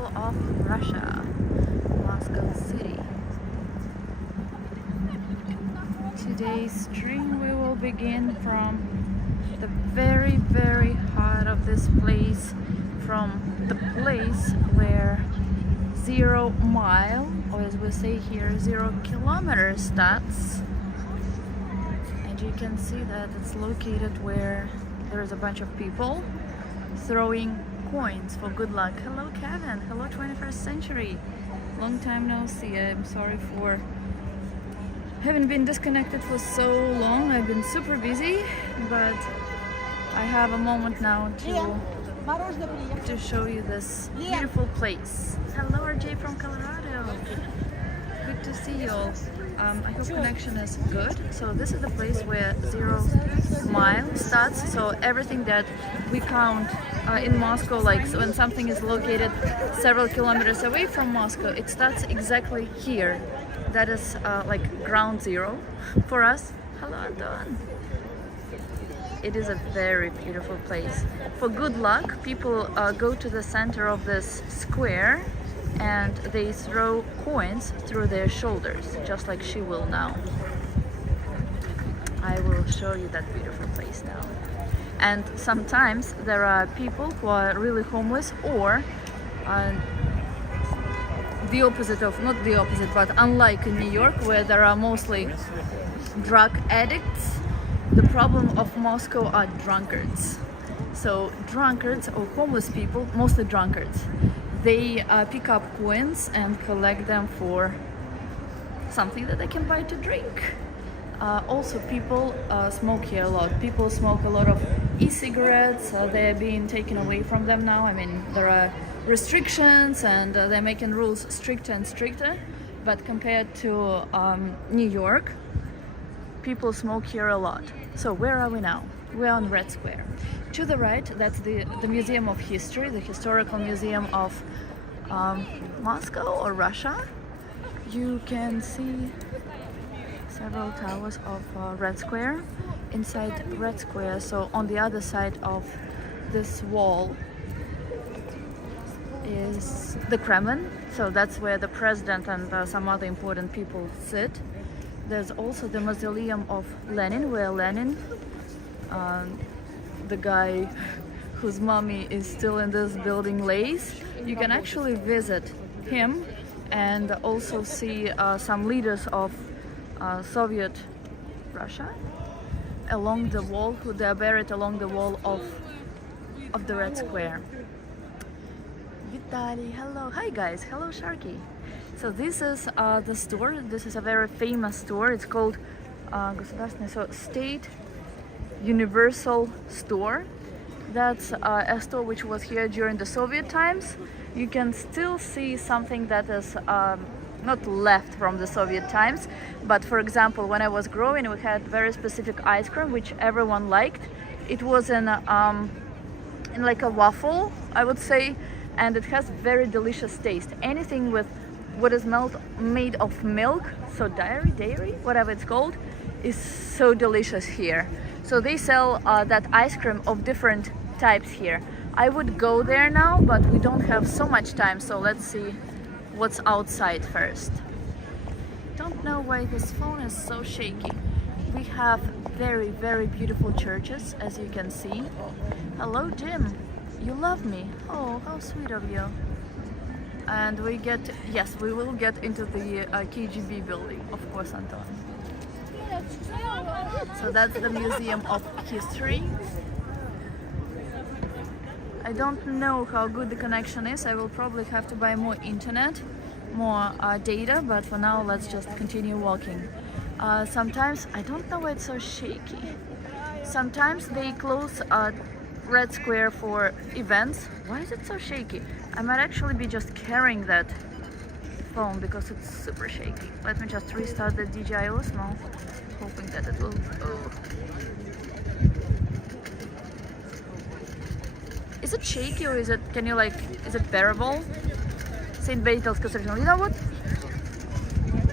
capital of Russia, Moscow City. Today's stream we will begin from the very heart of this place, from the place where 0 mile, or as we say here, 0 kilometer starts. And you can see that it's located where there's a bunch of people throwing coins for good luck. Hello Kevin, hello 21st century. Long time no see. I'm sorry for having been disconnected for so long. I've been super busy, but I have a moment now to show you this beautiful place. Hello RJ from Colorado. Good to see you all. I hope connection is good. So this is the place where 0 mile starts. So everything that we count in Moscow, like when something is located several kilometers away from Moscow, it starts exactly here. That is like ground zero for us. Hello Anton. It is a very beautiful place. For good luck, people go to the center of this square and they throw coins through their shoulders, just like she will now. I will show you that beautiful place now. And sometimes there are people who are really homeless, or the opposite of, not the opposite, but unlike in New York, where there are mostly drug addicts, the problem of Moscow are drunkards. So drunkards or homeless people, mostly drunkards, they pick up coins and collect them for something that they can buy to drink. Also people smoke here a lot. People smoke a lot of e-cigarettes. They're being taken away from them now. I mean, there are restrictions and they're making rules stricter and stricter. But compared to New York, people smoke here a lot. So where are we now? We're on Red Square. To the right, that's the Museum of History, the Historical Museum of Moscow or Russia. You can see several towers of Red Square. Inside Red Square, so on the other side of this wall, is the Kremlin. So that's where the president and some other important people sit. There's also the mausoleum of Lenin, where Lenin, the guy whose mummy is still in this building, lays. You can actually visit him and also see some leaders of Soviet Russia along the wall, who they are buried along the wall of the Red Square. Vitaly, hello. Hi guys, hello Sharky. So this is the store. This is a very famous store. It's called State Universal Store. That's a store which was here during the Soviet times. You can still see something that is not left from the Soviet times, but for example, when I was growing, we had very specific ice cream which everyone liked. It was in like a waffle, I would say, and it has very delicious taste. Anything with what is made of milk, so dairy, whatever it's called, is so delicious here. So they sell that ice cream of different types here. I would go there now, but we don't have so much time, so let's see what's outside first. Don't know why this phone is so shaky. We have very beautiful churches, as you can see. Hello Jim, you love me. Oh, how sweet of you. And we get, yes, we will get into the KGB building, of course, Anton. So that's the Museum of History. I don't know how good the connection is. I will probably have to buy more internet, more data, but for now let's just continue walking. Sometimes, I don't know why it's so shaky. Sometimes they close Red Square for events. Why is it so shaky? I might actually be just carrying that phone because it's super shaky. Let me just restart the DJI Osmo, hoping that it will. Oh. Is it shaky or is it, can you like, is it bearable? St. Basil's Cathedral. You know what?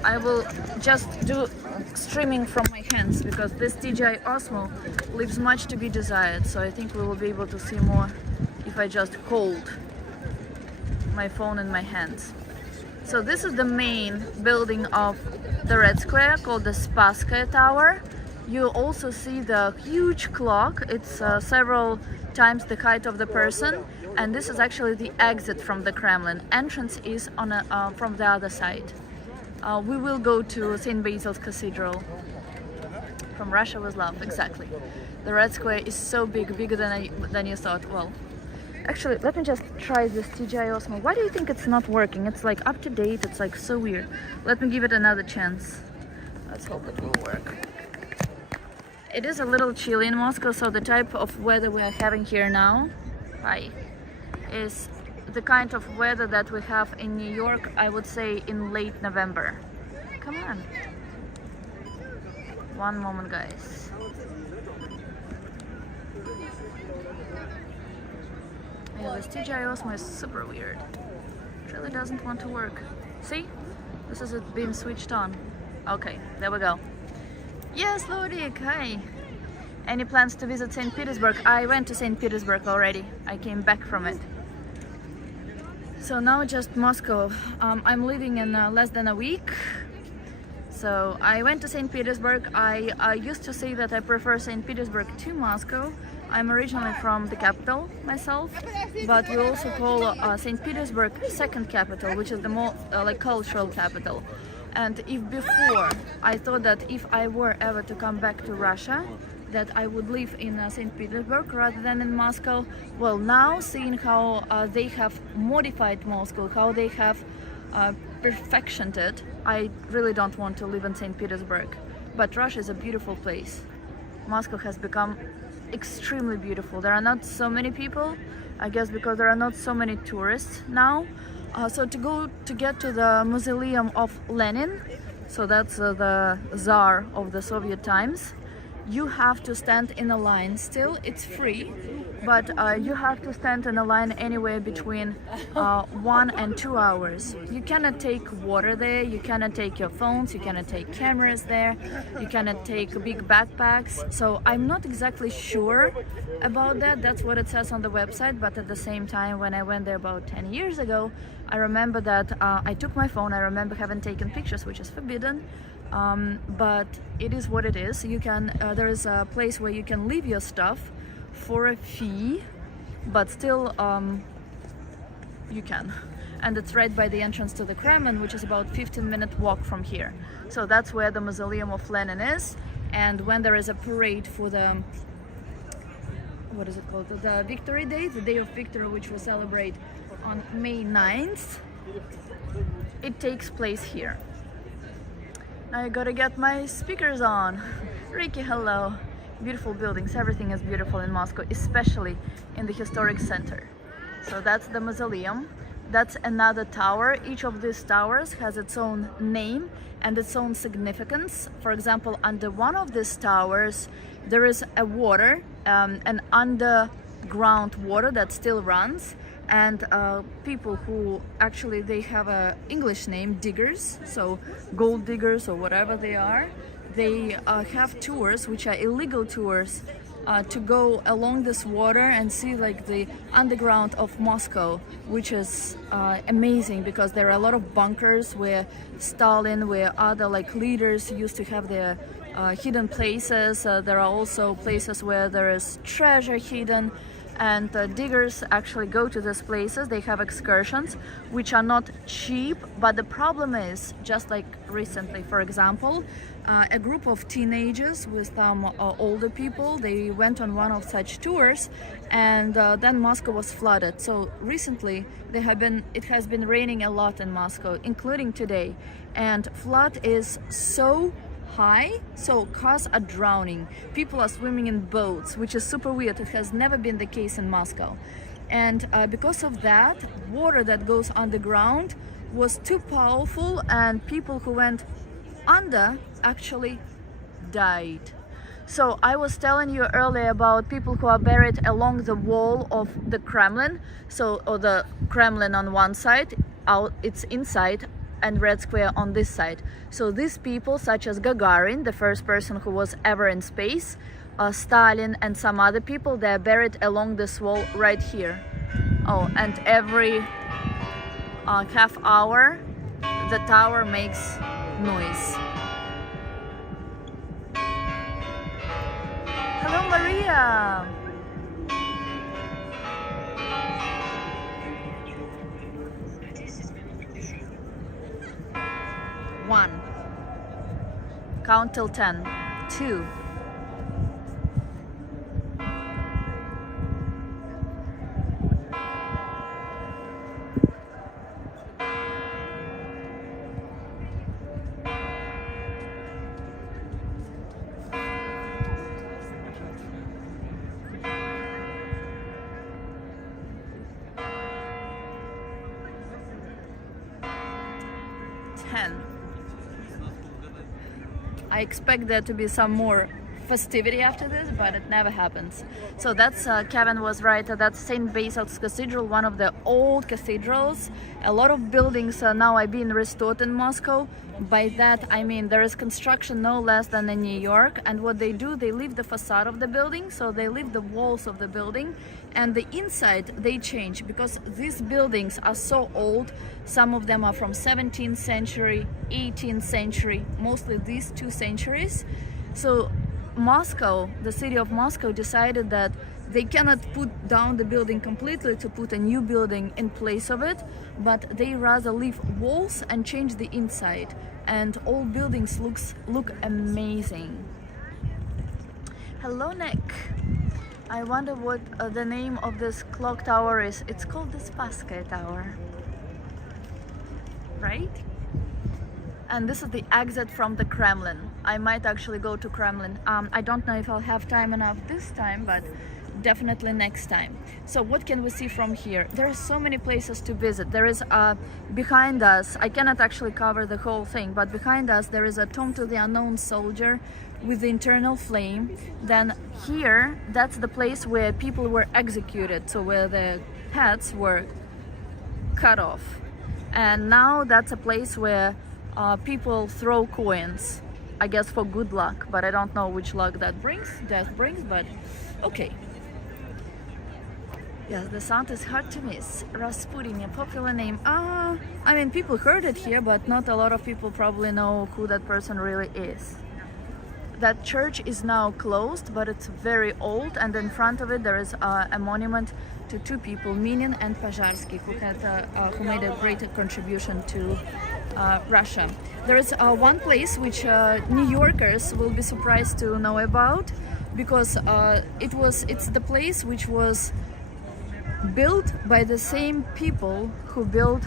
I will just do streaming from my hands because this DJI Osmo leaves much to be desired. So I think we will be able to see more if I just hold my phone in my hands. So this is the main building of the Red Square, called the Spasskaya Tower. You also see the huge clock. It's several times the height of the person, and this is actually the exit from the Kremlin. Entrance is on from the other side. We will go to St. Basil's Cathedral. From Russia with love, exactly. The Red Square is so big, bigger than you thought. Well, actually, let me just try this DJI Osmo. Why do you think it's not working? It's like up to date, it's like so weird. Let me give it another chance. Let's hope it will work. It is a little chilly in Moscow, so the type of weather we are having here now, is the kind of weather that we have in New York, I would say, in late November. Come on. One moment, guys. Yeah, this DJI Osmo is super weird. It really doesn't want to work. See? This is it being switched on. Okay, there we go. Yes, Lodik, hi! Any plans to visit St. Petersburg? I went to St. Petersburg already. I came back from it. So now just Moscow. I'm leaving in less than a week. So I went to St. Petersburg. I used to say that I prefer St. Petersburg to Moscow. I'm originally from the capital myself, but we also call St. Petersburg second capital, which is the more like cultural capital. And if before I thought that if I were ever to come back to Russia, that I would live in St. Petersburg rather than in Moscow, well, now seeing how they have modified Moscow, how they have perfectioned it, I really don't want to live in St. Petersburg. But Russia is a beautiful place. Moscow has become extremely beautiful. There are not so many people, I guess because there are not so many tourists now. So to get to the Mausoleum of Lenin, so that's the Tsar of the Soviet times, you have to stand in a line. Still, it's free, but you have to stand in a line anywhere between 1 and 2 hours. You cannot take water there, you cannot take your phones, you cannot take cameras there, you cannot take big backpacks. So I'm not exactly sure about that. That's what it says on the website, but at the same time, when I went there about 10 years ago, I remember that I took my phone. I remember having taken pictures, which is forbidden. But it is what it is. You can there is a place where you can leave your stuff for a fee, but still you can, and it's right by the entrance to the Kremlin, which is about 15-minute walk from here. So that's where the Mausoleum of Lenin is. And when there is a parade for the, what is it called, the Victory Day, the Day of Victory, which we celebrate on May 9th, it takes place here. Now I gotta get my speakers on. Ricky, hello. Beautiful buildings, everything is beautiful in Moscow, especially in the historic center. So that's the mausoleum. That's another tower. Each of these towers has its own name and its own significance. For example, under one of these towers, there is a water, an underground water that still runs. And people who actually, they have a English name, diggers, so gold diggers or whatever they are, they have tours which are illegal tours to go along this water and see like the underground of Moscow, which is amazing because there are a lot of bunkers where Stalin, where other like leaders used to have their hidden places. There are also places where there is treasure hidden. And diggers actually go to these places. They have excursions which are not cheap, but the problem is, just like recently, for example, a group of teenagers with some older people, they went on one of such tours, and then Moscow was flooded. So recently it has been raining a lot in Moscow, including today, and flood is so high, so cars are drowning, people are swimming in boats, which is super weird. It has never been the case in Moscow. And because of that, water that goes underground was too powerful, and people who went under actually died. So I was telling you earlier about people who are buried along the wall of the Kremlin, or the Kremlin on one side, it's inside, and Red Square on this side. So these people, such as Gagarin, the first person who was ever in space, Stalin and some other people, they're buried along this wall right here. Oh, and every half hour, the tower makes noise. Hello, Maria. One. Count till 10. 2. 10. I expect there to be some more festivity after this, but it never happens. So that's Kevin was right. That's St. Basil's Cathedral, one of the old cathedrals. A lot of buildings are now are being restored in Moscow. By that I mean there is construction no less than in New York, and what they do, they leave the facade of the building, so they leave the walls of the building, and the inside they change, because these buildings are so old. Some of them are from 17th century, 18th century, mostly these 2 centuries. So Moscow, the city of Moscow, decided that they cannot put down the building completely to put a new building in place of it, but they rather leave walls and change the inside, and all buildings look amazing. Hello, Nick. I wonder what the name of this clock tower is. It's called the Spasskaya Tower, right? And this is the exit from the Kremlin. I might actually go to Kremlin. I don't know if I'll have time enough this time, but definitely next time. So what can we see from here? There are so many places to visit. There is behind us, I cannot actually cover the whole thing, but behind us there is a tomb to the unknown soldier with the internal flame. Then here, that's the place where people were executed, so where the heads were cut off. And now that's a place where people throw coins, I guess for good luck, but I don't know which luck that brings, death brings, but okay. Yes, the sound is hard to miss. Rasputin, a popular name. I mean, people heard it here, but not a lot of people probably know who that person really is. That church is now closed, but it's very old, and in front of it there is a monument to 2 people, Minin and Pozharsky, who made a great contribution to Russia. There is one place which New Yorkers will be surprised to know about, because it's the place which was built by the same people who built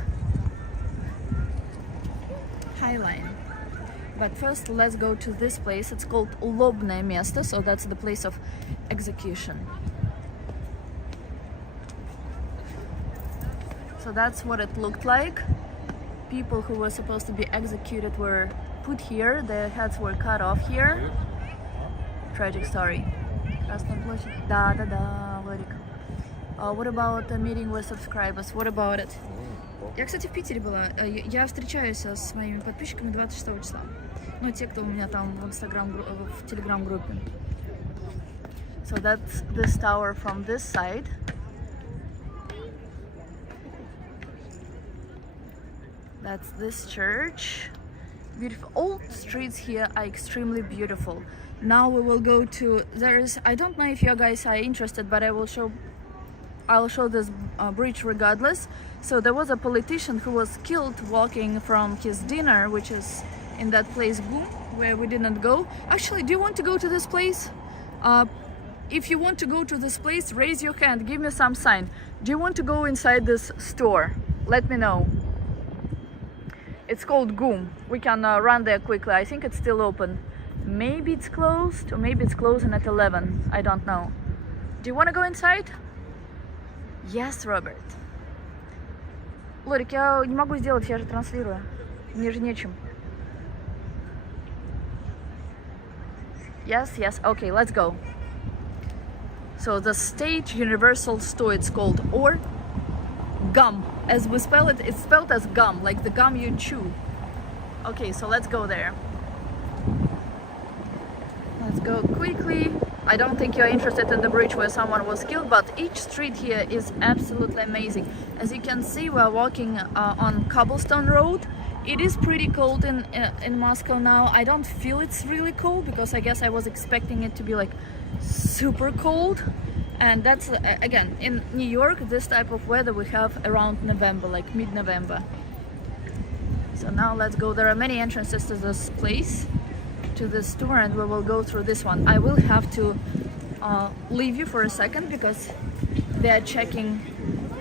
High Line. But first let's go to this place. It's called Lobное место, so that's the place of execution. So that's what it looked like. People who were supposed to be executed were put here, their heads were cut off here. Tragic story. Красная площадь. Да, Лорик. What about the meeting with subscribers? What about it? Я, кстати, в Питере была. Я встречаюсь с моими подписчиками 26 числа. Ну, те, кто у меня там в Telegram-группе. So that's this tower from this side. That's this church. Beautiful. All streets here are extremely beautiful. Now we will go to, I don't know if you guys are interested, but I'll show this bridge regardless. So there was a politician who was killed walking from his dinner, which is in that place Gum, where we didn't go. Actually, do you want to go to this place? If you want to go to this place, raise your hand, give me some sign. Do you want to go inside this store? Let me know. It's called Gum. We can run there quickly. I think it's still open. Maybe it's closed, or maybe it's closing at 11. I don't know. Do you want to go inside? Yes, Robert. Лорик, я не могу сделать, я же транслирую. Мне же нечем. Yes. Okay, let's go. So the State Universal Store, it's called, or gum. As we spell it, it's spelled as gum, like the gum you chew. Okay, so let's go there. Let's go quickly. I don't think you're interested in the bridge where someone was killed, but each street here is absolutely amazing. As you can see, we're walking on cobblestone road. It is pretty cold in Moscow now. I don't feel it's really cold because I guess I was expecting it to be like super cold. And that's again, in New York, this type of weather we have around November, like mid-November. So now let's go. There are many entrances to this place, to this store, and we will go through this one. I will have to leave you for a second because they are checking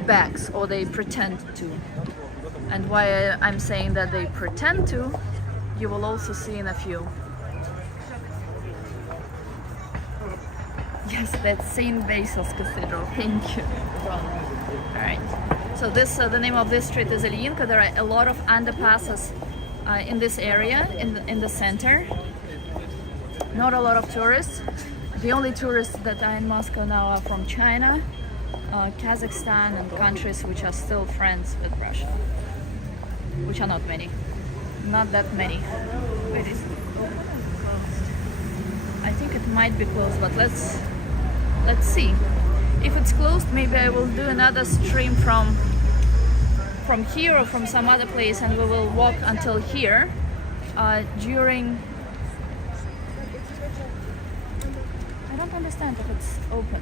bags, or they pretend to. And why I'm saying that they pretend to, you will also see in a few. Yes, that's St. Basil's Cathedral. Thank you. All right. So this, the name of this street is Ilyinka. There are a lot of underpasses in this area, in the center. Not a lot of tourists. The only tourists that are in Moscow now are from China, Kazakhstan, and countries which are still friends with Russia. Which are not many. Not that many. Wait, is it open or closed? I think it might be closed, but let's see. If it's closed, maybe I will do another stream from here or from some other place, and we will walk until here during. I don't understand if it's open.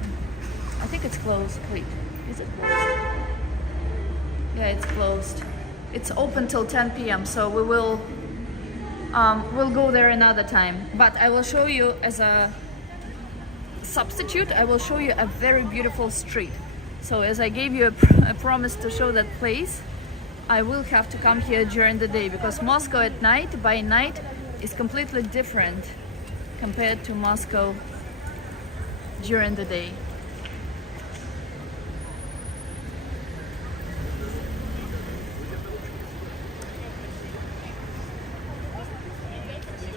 I think it's closed. Wait, is it closed? Yeah, it's closed. It's open till 10 p.m. So we will we'll go there another time. But I will show you as a substitute. I will show you a very beautiful street. So as I gave you a promise to show that place, I will have to come here during the day, because Moscow at night, by night, is completely different compared to Moscow during the day.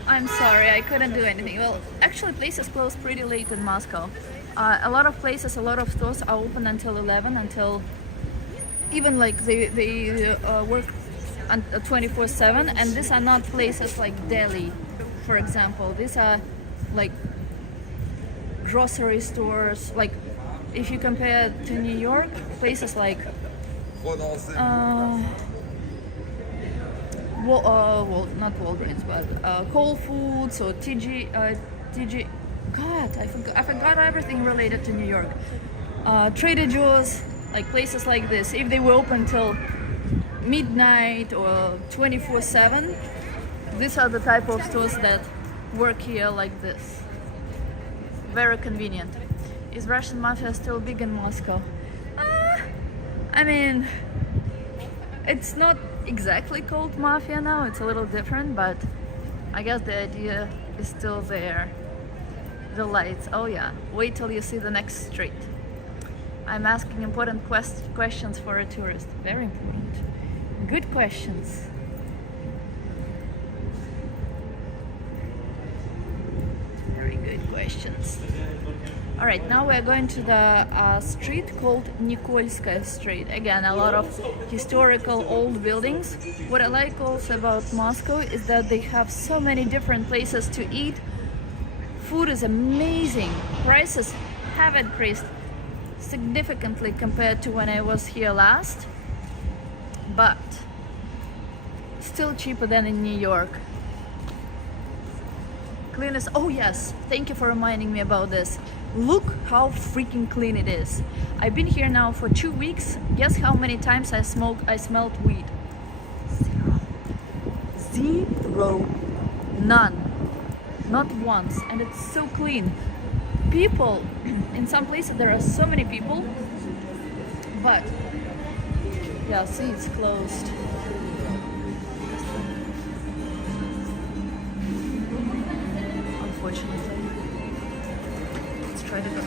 I'm sorry, I couldn't do anything. Well, actually places close pretty late in Moscow. A lot of places, a lot of stores are open until 11, until even like they work 24/7. And these are not places like Delhi, for example. These are like grocery stores. Like if you compare to New York, places like well, not Walgreens, but Whole Foods or TG. God, I forgot everything related to New York. Trader Joe's, like places like this, if they were open till midnight or 24/7, these are the type of stores that work here like this. Very convenient. Is Russian mafia still big in Moscow? I mean, it's not exactly called mafia now, it's a little different, but I guess the idea is still there. The lights, oh yeah, wait till you see the next street. I'm asking important questions for a tourist. Very important. Good questions. Very good questions. All right, now we're going to the street called Nikolskaya Street. Again, a lot of historical old buildings. What I like also about Moscow is that they have so many different places to eat. Food is amazing. Prices have increased significantly compared to when I was here last, but still cheaper than in New York. Cleanest, oh yes, thank you for reminding me about this. Look how freaking clean it is. I've been here now for 2 weeks. Guess how many times I smelled weed? Zero. None. Not once. And it's so clean. People, in some places there are so many people, but yeah, see, it's closed. Unfortunately. Let's try to go.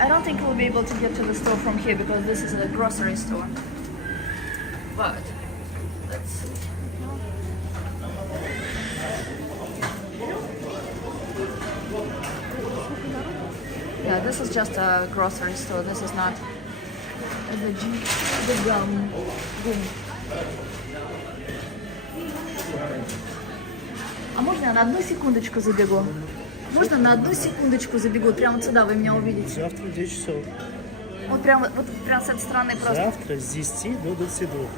I don't think we'll be able to get to the store from here because this is a grocery store. But let's see. Yeah, this is just a grocery store. This is not the gum. А можно я на одну секундочку забегу? Можно на одну секундочку забегу? Вот прямо вот сюда вы меня увидите. Завтра в 9 часов. Вот прямо с этой стороны просто. Завтра с 10 до 22.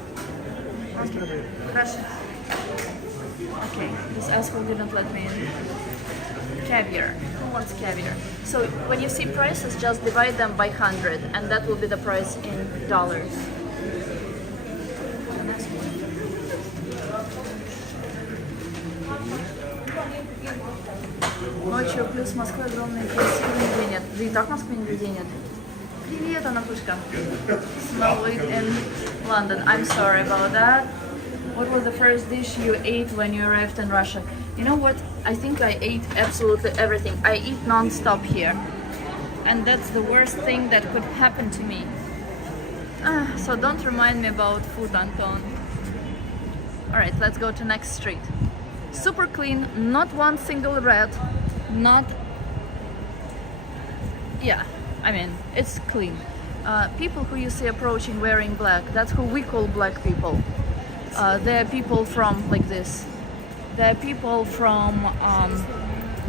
Окей. Хорошо. Okay, this asshole didn't let me in. Caviar. Who wants caviar? So when you see prices, just divide them by 100, and that will be the price in dollars. Ночью плюс в Москве огромные красивые нигде нет. Да и так в Москве нигде нет. Привет, Анапушка. Snowing in London. I'm sorry about that. What was the first dish you ate when you arrived in Russia? You know what? I think I ate absolutely everything. I eat non-stop here. And that's the worst thing that could happen to me. So don't remind me about food, Anton. Alright, let's go to next street. Super clean, not one single rat, not... Yeah, I mean, it's clean. People who you see approaching wearing black, that's who we call black people. There are people from, like this, there are people from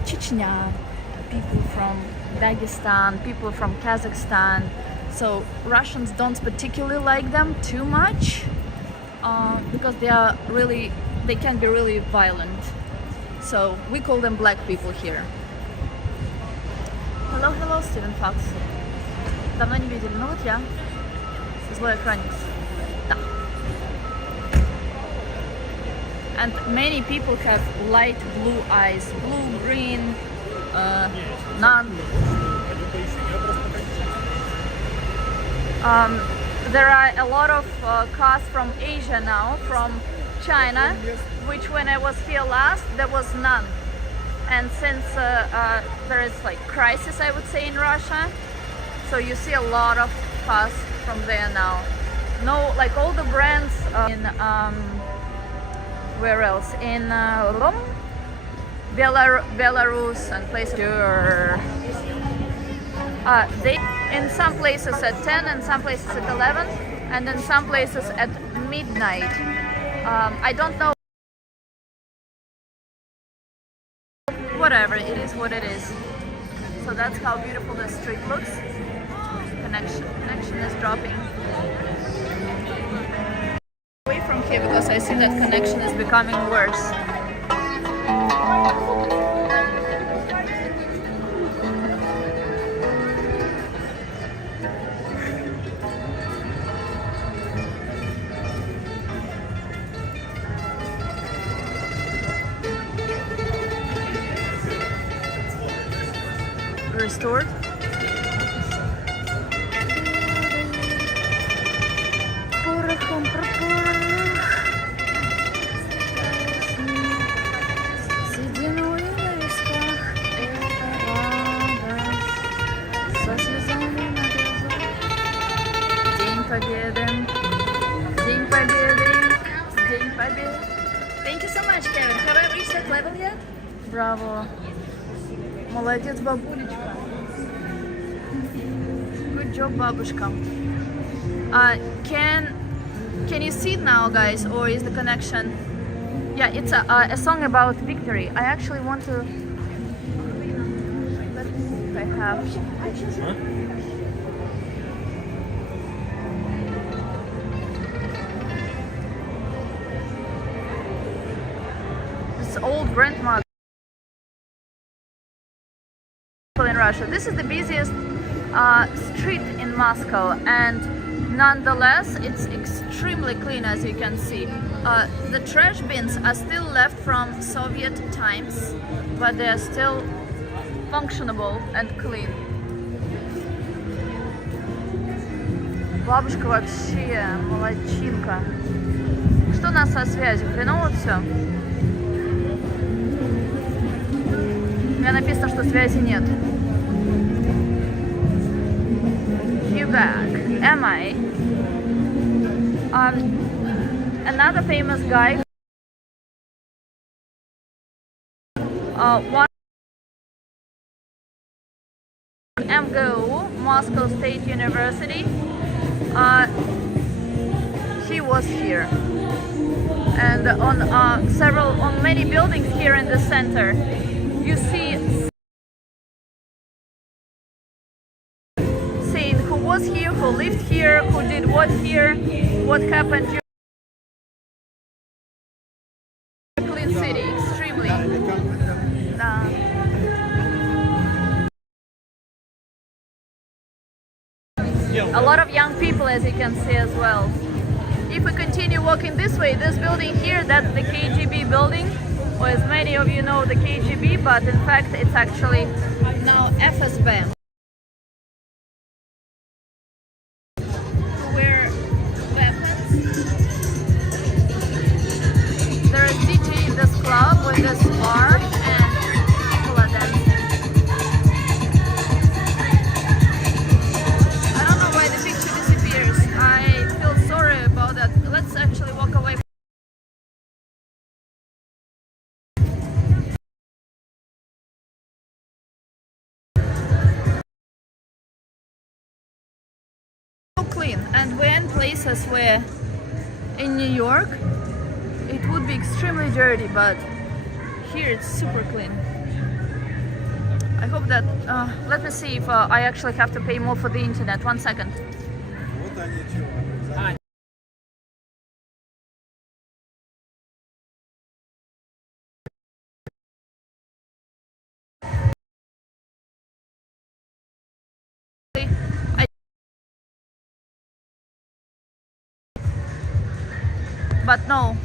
Chechnya, people from Dagestan, people from Kazakhstan. So Russians don't particularly like them too much because they can be really violent. So we call them black people here. Hello, hello, Steven Fox. Давно не видели. Ну вот я. Злой охранник. Да. And many people have light blue eyes. Blue, green, none. There are a lot of cars from Asia now, from China, which when I was here last, there was none. And since there is like crisis, I would say, in Russia, so you see a lot of cars from there now. No, like all the brands in where else? In Belarus and places. They in some places at 10, and some places at 11, and in some places at midnight. I don't know. Whatever, it is what it is. So that's how beautiful the street looks. Connection is dropping. Away from here because I see that connection is becoming worse. Restored. День Победы. День Победы. День Победы. Thank you so much, Kevin. Have I reached that level yet? Bravo. Молодец, бабулечка. Good job, бабушка. Can you see it now, guys, or is the connection? Yeah, it's a song about victory. I actually want to. Let me see if I have. This old grandmother. In Russia. This is the busiest street in Moscow, and nonetheless it's extremely clean, as you can see. The trash bins are still left from Soviet times, but they are still functionable and clean. Бабушка вообще молодчинка. Что у нас со связью? Хреново все? У меня написано, что связи нет. You back? Am I? Another famous guy. One MGU, Moscow State University. He was here, and on many buildings here in the center, you see who lived here, who did what here, what happened during the clean city, extremely. A lot of young people, as you can see as well. If we continue walking this way, this building here, that's the KGB building, or as many of you know, the KGB, but in fact it's actually now FSB. Where weapons. There is DJ in this club with this bar and people are dancing. I don't know why the picture disappears. I feel sorry about that. Let's actually walk away. Clean, and we're in places where in New York it would be extremely dirty, but here it's super clean. I hope that let me see if I actually have to pay more for the internet. 1 second. But no,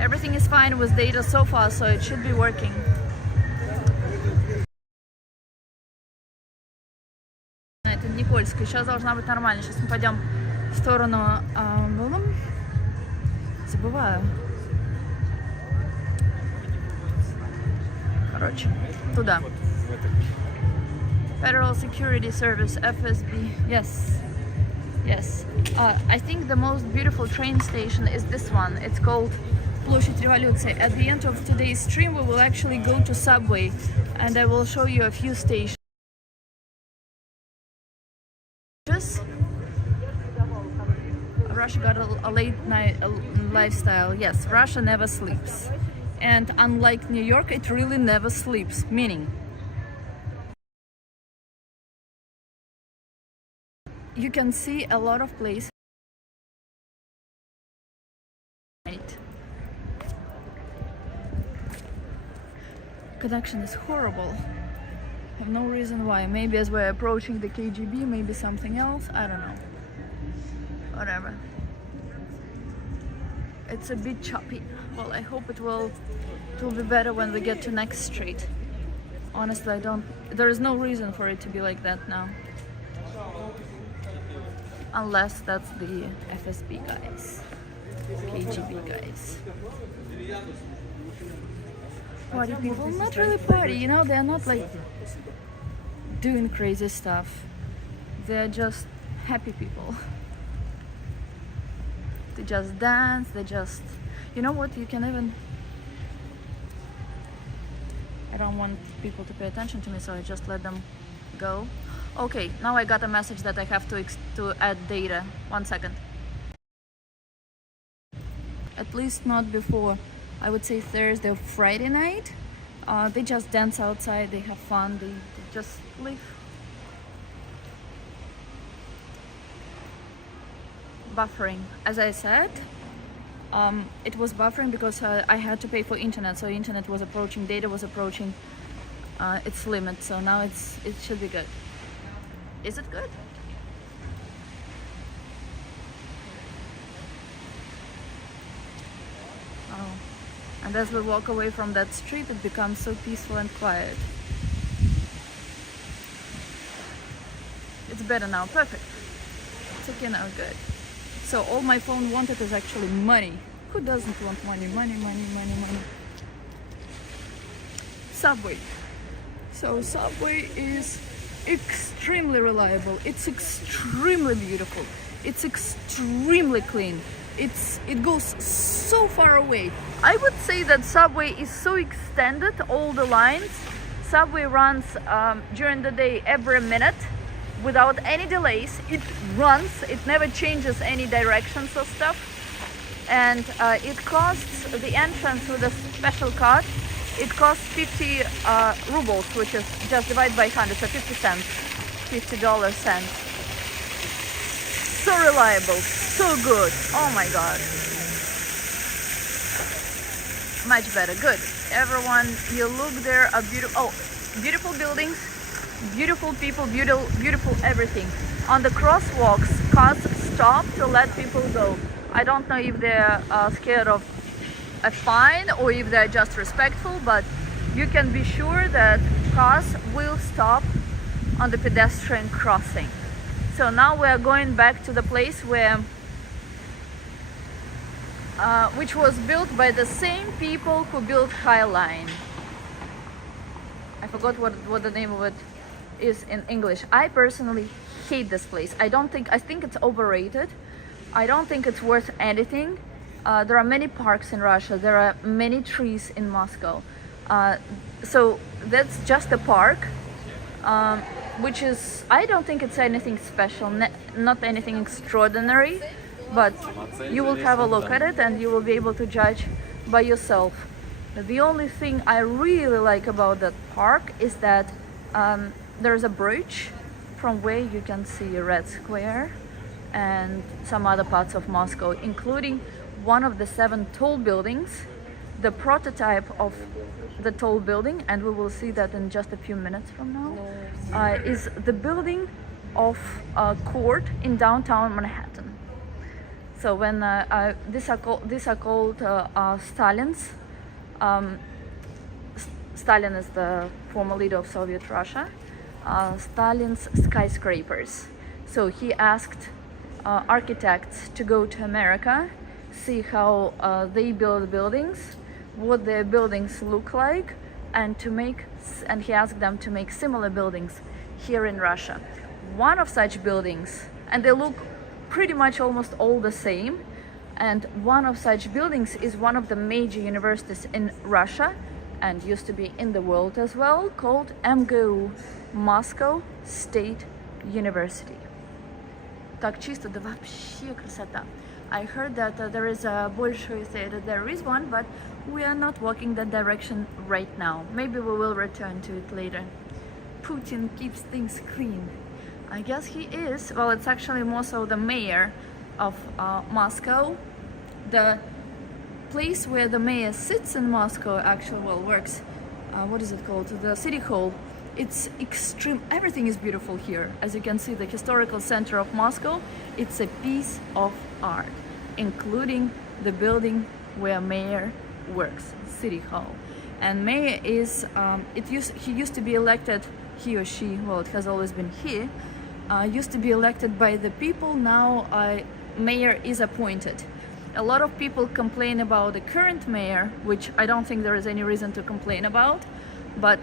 everything is fine with data so far, so it should be working. Это Никольская. Сейчас должна быть нормально. Сейчас мы пойдем в сторону забываю. Короче, туда. Federal Security Service, FSB. Yes. Yes. I think the most beautiful train station is this one. It's called Площадь Революции. At the end of today's stream, we will actually go to subway, and I will show you a few stations. Russia got a late night lifestyle. Yes, Russia never sleeps. And unlike New York, it really never sleeps. Meaning, you can see a lot of places. Connection is horrible. I have no reason why. Maybe as we're approaching the KGB, maybe something else. I don't know. Whatever. It's a bit choppy. Well, I hope it will be better when we get to next street. Honestly, there is no reason for it to be like that now. Unless that's the FSB guys, KGB guys. Party people, not really party, you know, they're not like doing crazy stuff. They're just happy people. They just dance, they just, you know what, you can even, I don't want people to pay attention to me, so I just let them go. Okay, now I got a message that I have to add data. 1 second. At least not before, I would say Thursday or Friday night. They just dance outside, they have fun, they just live. Buffering, as I said, it was buffering because I had to pay for internet, so internet was approaching, data was approaching its limit, so now it should be good. Is it good? Oh. And as we walk away from that street, it becomes so peaceful and quiet. It's better now, perfect. It's okay now, good. So all my phone wanted is actually money. Who doesn't want money? Money, money, money, money. Subway. So Subway is extremely reliable. It's extremely beautiful. It's extremely clean. It goes so far away. I would say that Subway is so extended, all the lines. Subway runs during the day every minute without any delays. It runs, it never changes any directions or stuff. And it costs, the entrance with a special card, it costs 50 rubles, which is just divided by 100, so 50 cents, $50 cents. so reliable, so good. Oh my god. Much better. Good. Everyone, you look there, a beautiful, beautiful buildings, beautiful people, beautiful everything. On the crosswalks, cars stop to let people go. I don't know if they're scared of a fine or if they're just respectful, but you can be sure that cars will stop on the pedestrian crossing. So now we are going back to the place where which was built by the same people who built High Line. I forgot what the name of it is in English. I personally hate this place. I think it's overrated. I don't think it's worth anything. There are many parks in Russia. There are many trees in Moscow. So that's just a park, which is, I don't think it's anything special, not anything extraordinary. But you will have a look at it and you will be able to judge by yourself. The only thing I really like about that park is that there's a bridge from where you can see Red Square and some other parts of Moscow, including one of the 7 tall buildings, the prototype of the tall building, and we will see that in just a few minutes from now, is the building of a court in downtown Manhattan. So when these are called Stalin's. Stalin is the former leader of Soviet Russia. Stalin's skyscrapers. So he asked architects to go to America, see how they build buildings, what their buildings look like, and he asked them to make similar buildings here in Russia. One of such buildings, and they look pretty much almost all the same, and one of such buildings is one of the major universities in Russia and used to be in the world as well, called MGU, Moscow State University. Так чисто, да вообще красота. I heard that there is a Bolshoi say that there is one, but we are not walking that direction right now. Maybe we will return to it later. Putin keeps things clean. I guess he is. Well, it's actually more so the mayor of Moscow. The place where the mayor sits in Moscow actually works. What is it called? The city hall. It's extreme. Everything is beautiful here. As you can see, the historical center of Moscow, it's a piece of art, including the building where mayor works, city hall. And mayor is, he used to be elected, he or she, well, it has always been he, used to be elected by the people. Now mayor is appointed. A lot of people complain about the current mayor, which I don't think there is any reason to complain about, but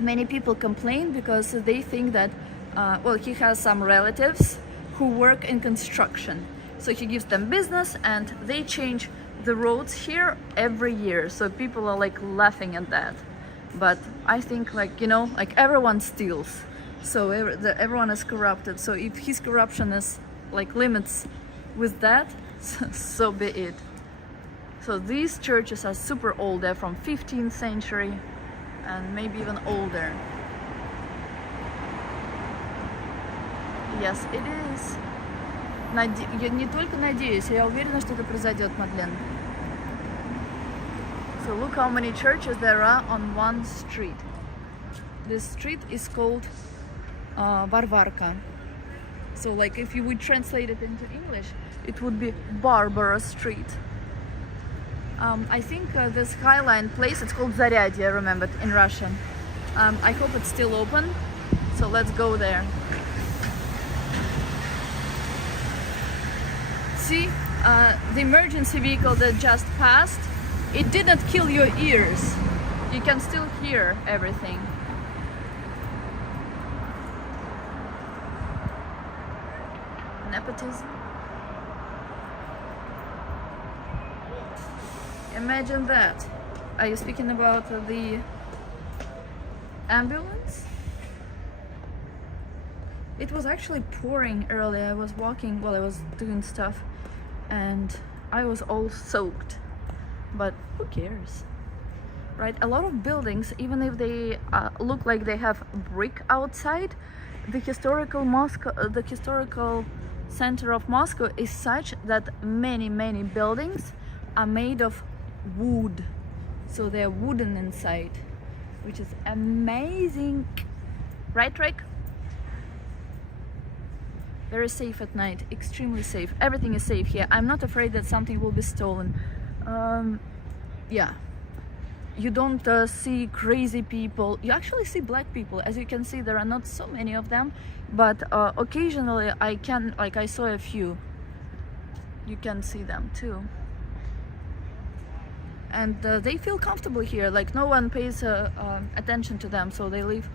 many people complain because they think that, well, he has some relatives who work in construction. So he gives them business and they change the roads here every year. So people are like laughing at that. But I think, like, you know, like everyone steals. So everyone is corrupted. So if his corruption is like limits with that, so be it. So these churches are super old. They're from 15th century and maybe even older. Yes, it is. Я не только надеюсь, я уверена, что это произойдет, Мадлен. So look how many churches there are on one street. This street is called Varvarka. So like if you would translate it into English, it would be Barbara Street. I think this High Line place, it's called Zaryadye, I remembered, in Russian. I hope it's still open, so let's go there. See, the emergency vehicle that just passed, it didn't kill your ears. You can still hear everything. Nepotism. Imagine that. Are you speaking about the ambulance? It was actually pouring earlier. I was walking while I was doing stuff and I was all soaked. But who cares, right? A lot of buildings, even if they look like they have brick outside, the historical center of Moscow is such that many buildings are made of wood, so they're wooden inside, which is amazing, right, Rick? Very safe at night, extremely safe. Everything is safe here. I'm not afraid that something will be stolen. Yeah, you don't see crazy people. You actually see black people. As you can see, there are not so many of them, but occasionally I saw a few. You can see them too, and they feel comfortable here. Like no one pays attention to them, so they live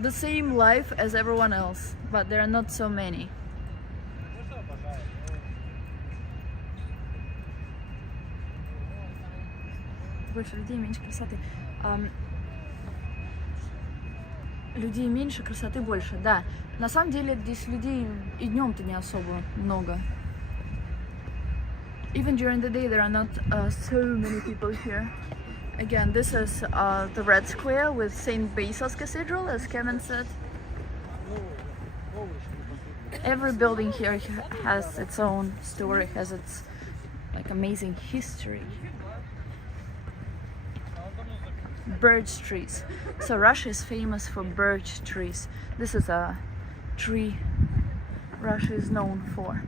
the same life as everyone else, but there are not so many. Больше людей, меньше красоты. Людей меньше, красоты больше, да. На самом деле здесь людей и днем-то не особо много. Even during the day there are not so many people here. Again, this is the Red Square with St. Basil's Cathedral, as Kevin said. Every building here has its own story, has its like amazing history. Birch trees. So Russia is famous for birch trees. This is a tree Russia is known for.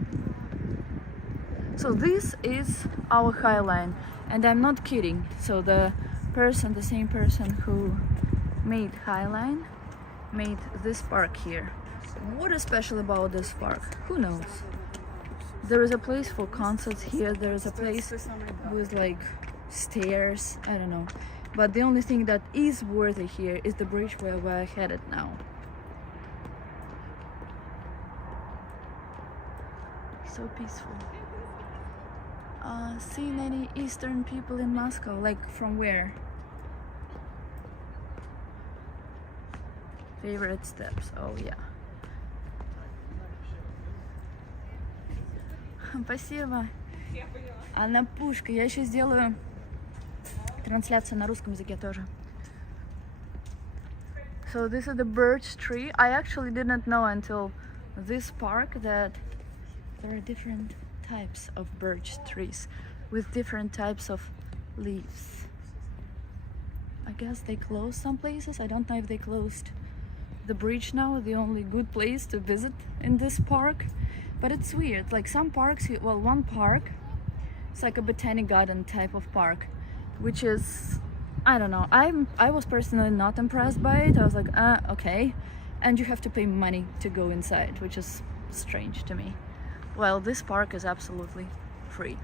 So this is our High Line, and I'm not kidding. So the same person who made High Line made this park here. What is special about this park? Who knows? There is a place for concerts here. There is a place with like stairs. I don't know. But the only thing that is worthy here is the bridge where we're headed now. So peaceful. Seen any Eastern people in Moscow? Like from where? Favorite steps. Oh yeah. Спасибо. Анна Пушка. Я еще сделаю трансляцию на русском языке тоже. So this is the birch tree. I actually didn't know until this park that there are different types of birch trees with different types of leaves. I guess they closed some places. I don't know if they closed the bridge now, the only good place to visit in this park. But it's weird, like some parks, well, one park, it's like a botanic garden type of park, which is, I don't know, I was personally not impressed by it. I was like, okay. And you have to pay money to go inside, which is strange to me. Well, this park is absolutely free.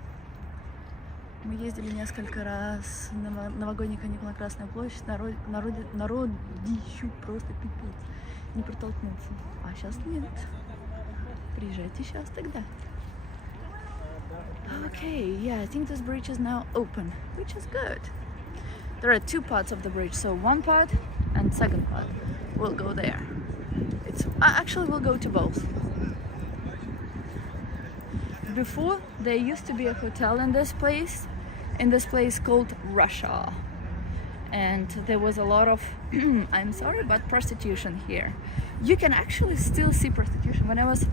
Мы ездили несколько раз на новогодние каникулы на Красную площадь, народищу просто пипец, не протолкнуться. А сейчас нет. Приезжайте сейчас тогда. Okay, yeah, I think this bridge is now open, which is good. There are two parts of the bridge, so one part and second part will go there. Actually, we'll go to both. Before, there used to be a hotel in this place called Russia, and there was a lot of I'm sorry, but prostitution here. You can actually still see prostitution. When I was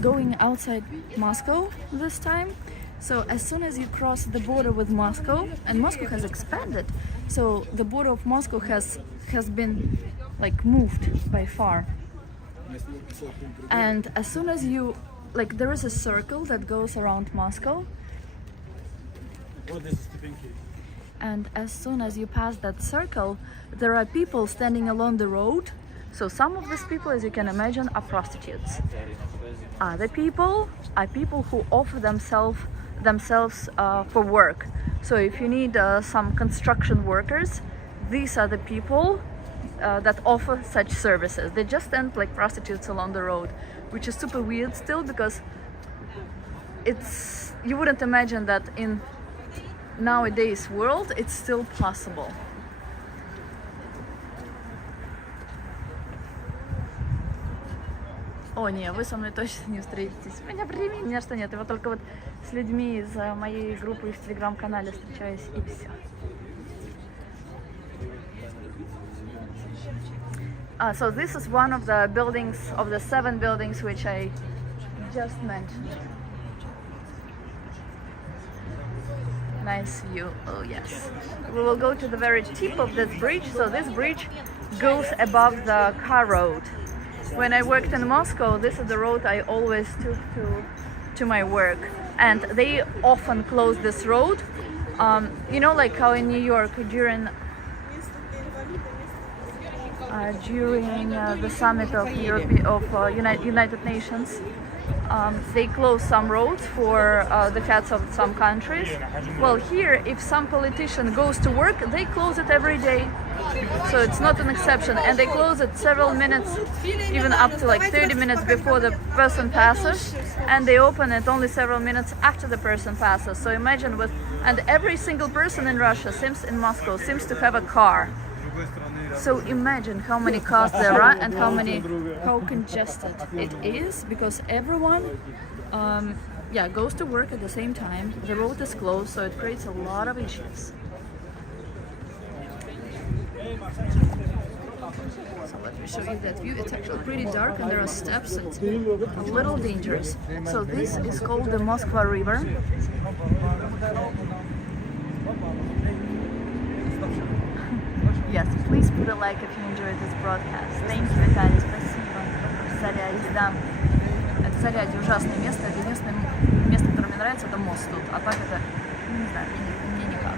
going outside Moscow this time, so as soon as you cross the border with Moscow, and Moscow has expanded, so the border of Moscow has been like moved by far, and as soon as you like, there is a circle that goes around Moscow, and as soon as you pass that circle, there are people standing along the road. So some of these people, as you can imagine, are prostitutes. Other people are people who offer themselves for work. So if you need some construction workers, these are the people that offer such services. They just stand like prostitutes along the road, which is super weird still, because you wouldn't imagine that in nowadays world it's still possible. О, не, вы со мной точно не встретитесь. У меня времени ни на что нет. Я вот только вот с людьми из моей группы в телеграм-канале встречаюсь, и все. So this is one of the buildings, of the 7 buildings which I just mentioned. Nice view. Oh yes. We will go to the very tip of this bridge. So this bridge goes above the car road. When I worked in Moscow, this is the road I always took to my work, and they often close this road. You know, like how in New York during the summit of United Nations, they close some roads for the heads of some countries. Well, here, if some politician goes to work, they close it every day. So it's not an exception, and they close it several minutes, even up to like 30 minutes before the person passes, and they open it only several minutes after the person passes. So imagine and every single person in Russia in Moscow seems to have a car. So imagine how many cars there are and how congested it is, because everyone goes to work at the same time. The road is closed, so it creates a lot of issues. So let me show you that view. It's actually pretty dark and there are steps. It's a little dangerous. So this is called the Moskva River. Yes, please put a like if you enjoyed this broadcast. Thank you, Vitaly. Спасибо. Зарядье, да. Это Зарядье, ужасное место. Это единственное место, которое мне нравится, это мост тут. А так это, не знаю, мне никак.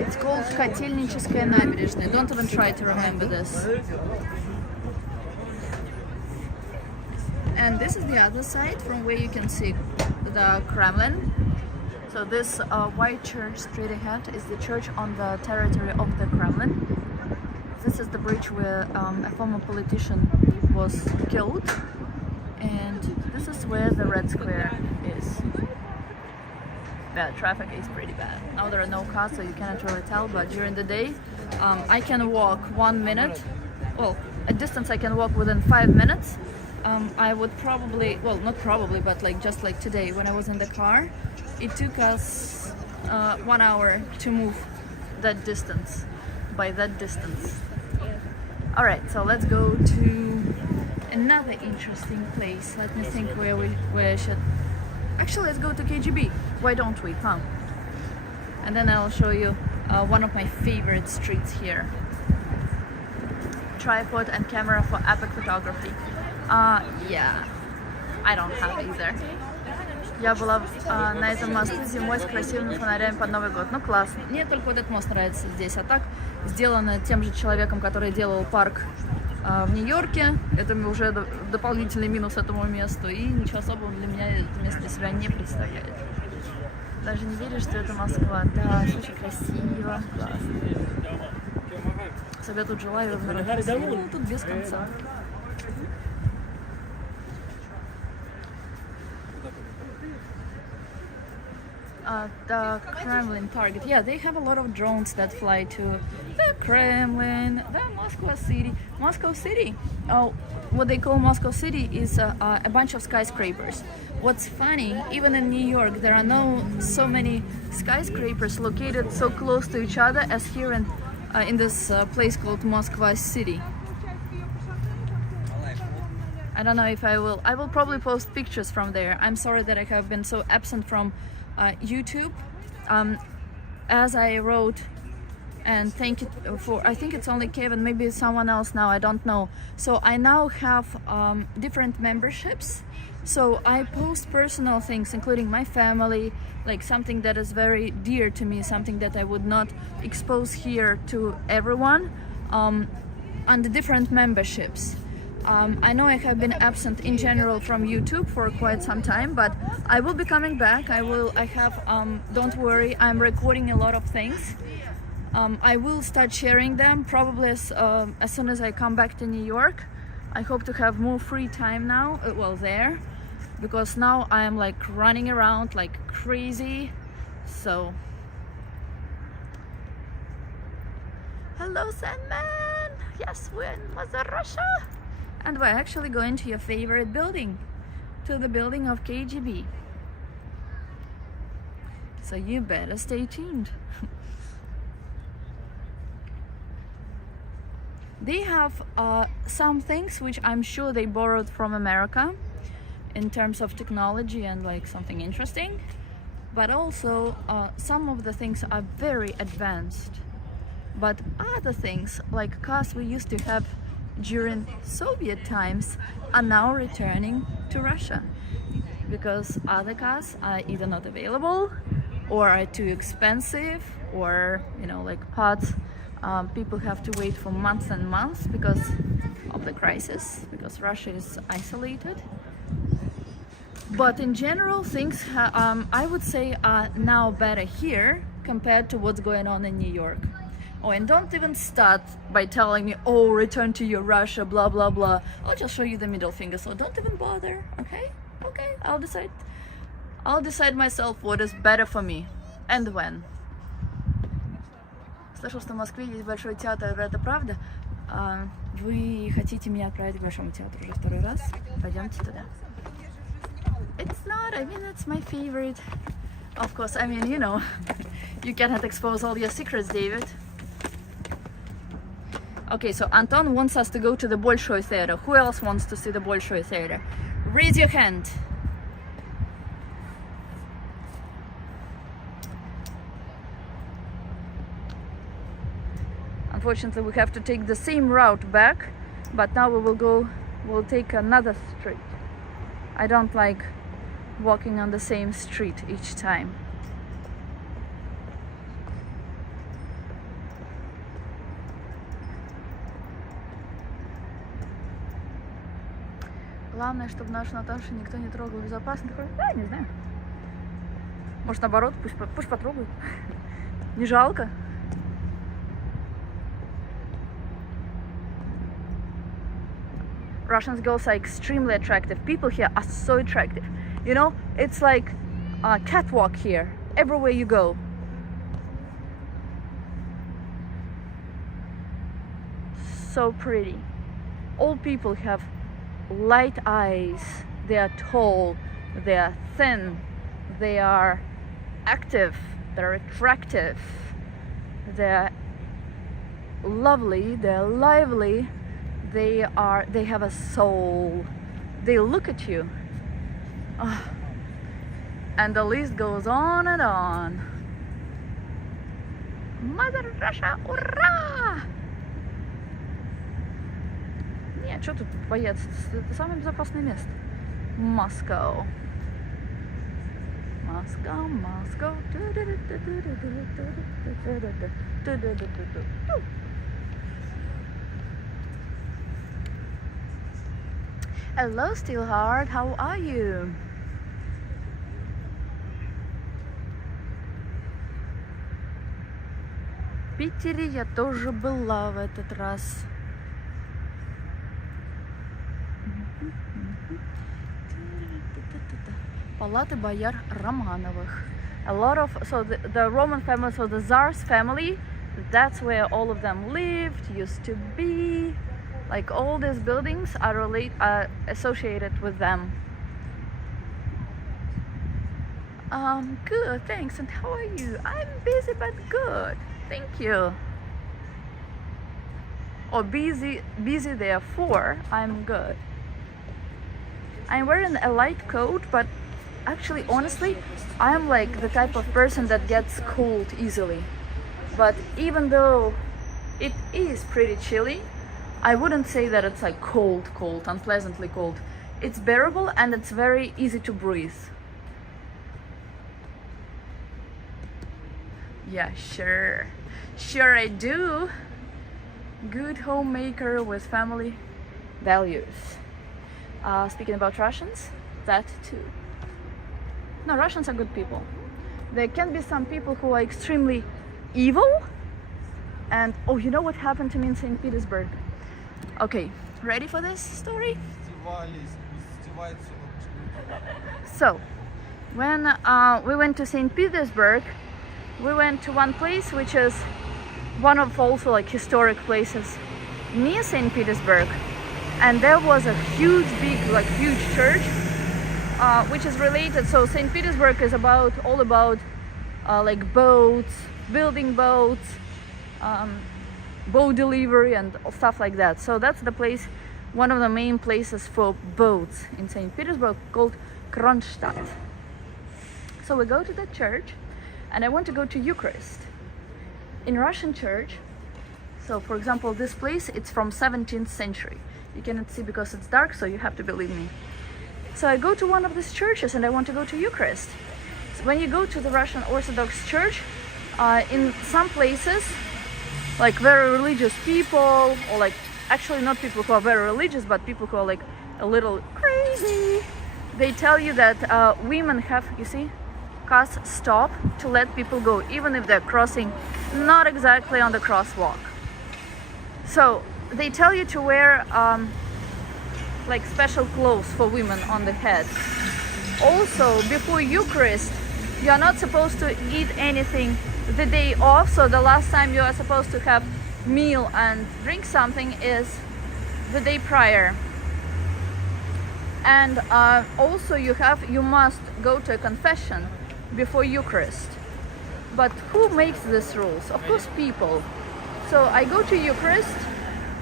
It's called Котельническая набережная. Don't even try to remember this. And this is the other side from where you can see the Kremlin. So this white church straight ahead is the church on the territory of the Kremlin. This is the bridge where a former politician was killed, and this is where the Red Square is. The traffic is pretty bad. Now there are no cars, so you cannot really tell, but during the day I can walk 1 minute, well, a distance I can walk within 5 minutes. I would probably, well, not probably, but like just like today when I was in the car, it took us 1 hour to move that distance, by that distance. Alright, so let's go to another interesting place. Let me think where I should... Actually, let's go to KGB. Why don't we, huh? And then I'll show you one of my favorite streets here. Tripod and camera for epic photography. Yeah, I don't have either. Я была на этом мосту зимой с красивыми фонарями под Новый год. Ну, классно. Мне только вот этот мост нравится здесь. А так, сделано тем же человеком, который делал парк в Нью-Йорке. Это уже дополнительный минус этому месту. И ничего особого для меня это место для себя не представляет. Даже не верю, что это Москва. Да, очень красиво. Классно. Себе тут жила и умерла. Тут без конца. The Kremlin target. Yeah, they have a lot of drones that fly to the Kremlin, the Moscow City. Moscow City. Oh, what they call Moscow City is a bunch of skyscrapers. What's funny, even in New York, there are so many skyscrapers located so close to each other as here in this place called Moscow City. I don't know if I will probably post pictures from there. I'm sorry that I have been so absent from YouTube. As I wrote, and thank you for, I think it's only Kevin, maybe someone else now, I don't know. So I now have different memberships. So I post personal things, including my family, like something that is very dear to me, something that I would not expose here to everyone, on the different memberships. I know I have been absent in general from YouTube for quite some time, but I will be coming back. Don't worry, I'm recording a lot of things. I will start sharing them probably as soon as I come back to New York. I hope to have more free time now, there, because now I am like running around like crazy. So, hello Sandman! Yes, we're in Mother Russia! And we're actually going to your favorite building, to the building of KGB. So you better stay tuned. They have some things which I'm sure they borrowed from America in terms of technology and like something interesting, but also some of the things are very advanced. But other things like cars we used to have during Soviet times are now returning to Russia because other cars are either not available or are too expensive, or like parts people have to wait for months and months because of the crisis, because Russia is isolated. But in general, things I would say are now better here compared to what's going on in New York. Oh, and don't even start by telling me, oh, return to your Russia, blah, blah, blah. I'll just show you the middle finger, so don't even bother, okay? Okay, I'll decide myself what is better for me and when. Слышал, что в Москве есть большой театр, это правда? Вы хотите меня отправить к Большому театру уже второй раз? Пойдемте туда. It's not, I mean, it's my favorite. Of course, I mean, you cannot expose all your secrets, David. Okay, so Anton wants us to go to the Bolshoi Theater. Who else wants to see the Bolshoi Theater? Raise your hand. Unfortunately, we have to take the same route back, but now we'll take another street. I don't like walking on the same street each time. Главное, чтобы нашу Наташу никто не трогал. Безопасно? Да, не знаю. Может, наоборот, пусть потрогают. Не жалко. Russian girls are extremely attractive. People here are so attractive. It's like a catwalk here, everywhere you go. So pretty. All people have light eyes. They are tall, they are thin, they are active, they're attractive, they're lovely, they're lively, they have a soul, they look at you. And the list goes on and on. Mother Russia, ура! Нет, что тут бояться? Это самое безопасное место. Moscow. Moscow, Moscow. Hello, Steelheart. How are you? В Питере я тоже была в этот раз. Палаты бояр Романовых. A lot of, so the Roman family, so the Tsar's family, that's where all of them lived, used to be. Like all these buildings are associated with them. Good, thanks. And how are you? I'm busy but good. Thank you. Or busy therefore I'm good. I'm wearing a light coat, but actually, honestly, I'm like the type of person that gets cold easily. But even though it is pretty chilly, I wouldn't say that it's like cold, unpleasantly cold. It's bearable and it's very easy to breathe. Yeah, sure. Sure I do. Good homemaker with family values. Speaking about Russians, that too. No, Russians are good people. There can be some people who are extremely evil. And, oh, you know what happened to me in St. Petersburg? Okay, ready for this story? So, when we went to St. Petersburg, we went to one place which is one of also like historic places near St. Petersburg. And there was a huge church which is related. So St. Petersburg is all about like boats, building boats, boat delivery and stuff like that. So that's the place, one of the main places for boats in St. Petersburg, called Kronstadt. So we go to the church, and I want to go to Eucharist. In Russian church, so for example, this place, it's from 17th century. You cannot see because it's dark, so you have to believe me. So I go to one of these churches and I want to go to Eucharist. So when you go to the Russian Orthodox Church, in some places, like very religious people, or like actually not people who are very religious, but people who are like a little crazy, they tell you that women have, you see, cast stop to let people go, even if they're crossing not exactly on the crosswalk. So they tell you to wear like special clothes for women on the head. Also, before Eucharist, you are not supposed to eat anything the day off. So the last time you are supposed to have meal and drink something is the day prior. And also you must go to a confession before Eucharist. But who makes these rules? Of course, people. So I go to Eucharist,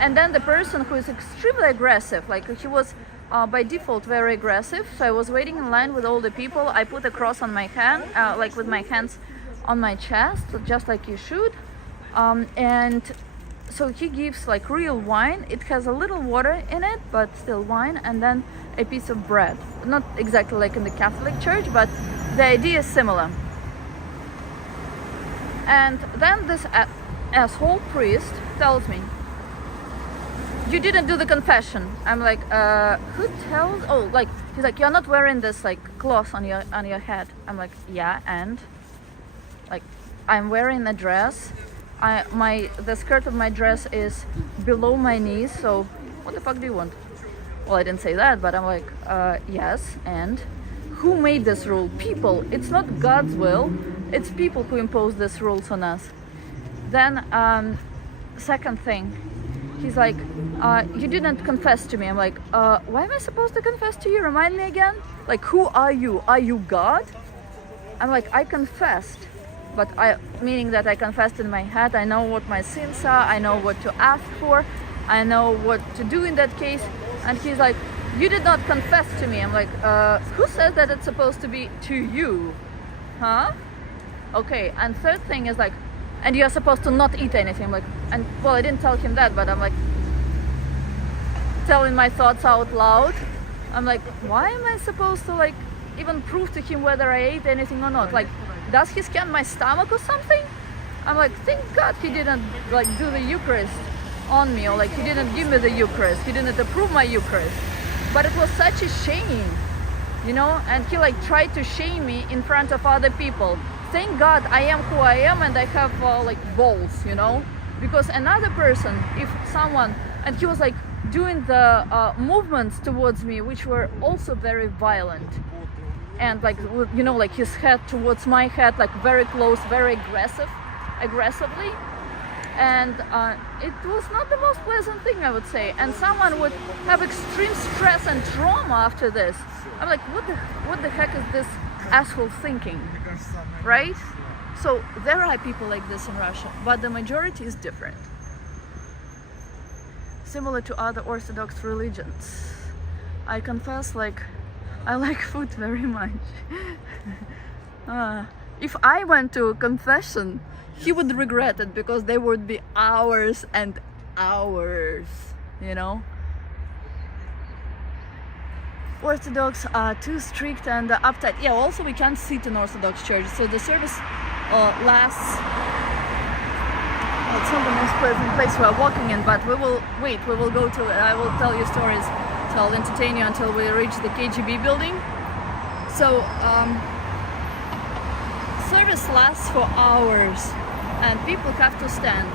and then the person who is extremely aggressive, like he was by default very aggressive, so I was waiting in line with all the people. I put a cross on my hand, like with my hands on my chest, just like you should. And so he gives like real wine. It has a little water in it, but still wine, and then a piece of bread. Not exactly like in the Catholic Church, but the idea is similar. And then this asshole priest tells me, "You didn't do the confession." I'm like, who tells? Oh, like he's like, "You're not wearing this like cloth on your head." I'm like, "Yeah, and like I'm wearing a dress. The skirt of my dress is below my knees. So what the fuck do you want?" Well, I didn't say that, but I'm like, yes, and who made this rule? People. It's not God's will. It's people who impose these rules on us. Then, second thing, he's like, you didn't confess to me. I'm like, why am I supposed to confess to you? Remind me again. Like, who are you? Are you God? I'm like, I confessed, but meaning that I confessed in my head. I know what my sins are. I know what to ask for. I know what to do in that case. And he's like, you did not confess to me. I'm like, who says that it's supposed to be to you? Huh? Okay, and third thing is like, and you're supposed to not eat anything. I'm like, and well, I didn't tell him that, but I'm like telling my thoughts out loud. I'm like, why am I supposed to like even prove to him whether I ate anything or not? Like, does he scan my stomach or something? I'm like, thank God he didn't like do the Eucharist on me, or like he didn't give me the Eucharist. He didn't approve my Eucharist. But it was such a shame, you know, and he like tried to shame me in front of other people. Thank God I am who I am, and I have like balls, you know, because another person, if someone, and he was like doing the movements towards me, which were also very violent, and like, you know, like his head towards my head, like very close, very aggressively. And it was not the most pleasant thing, I would say. And someone would have extreme stress and trauma after this. I'm like, what the heck is this asshole thinking, right? So there are people like this in Russia, but the majority is different. Similar to other Orthodox religions. I confess, like, I like food very much. If I went to a confession, he would regret it, because there would be hours and hours, you know. Orthodox are too strict and uptight. Yeah, also we can't sit in Orthodox church, so the service lasts. It's not the most pleasant place we are walking in, but we will wait. We will go to. I will tell you stories, so I'll entertain you until we reach the KGB building. So service lasts for hours, and people have to stand.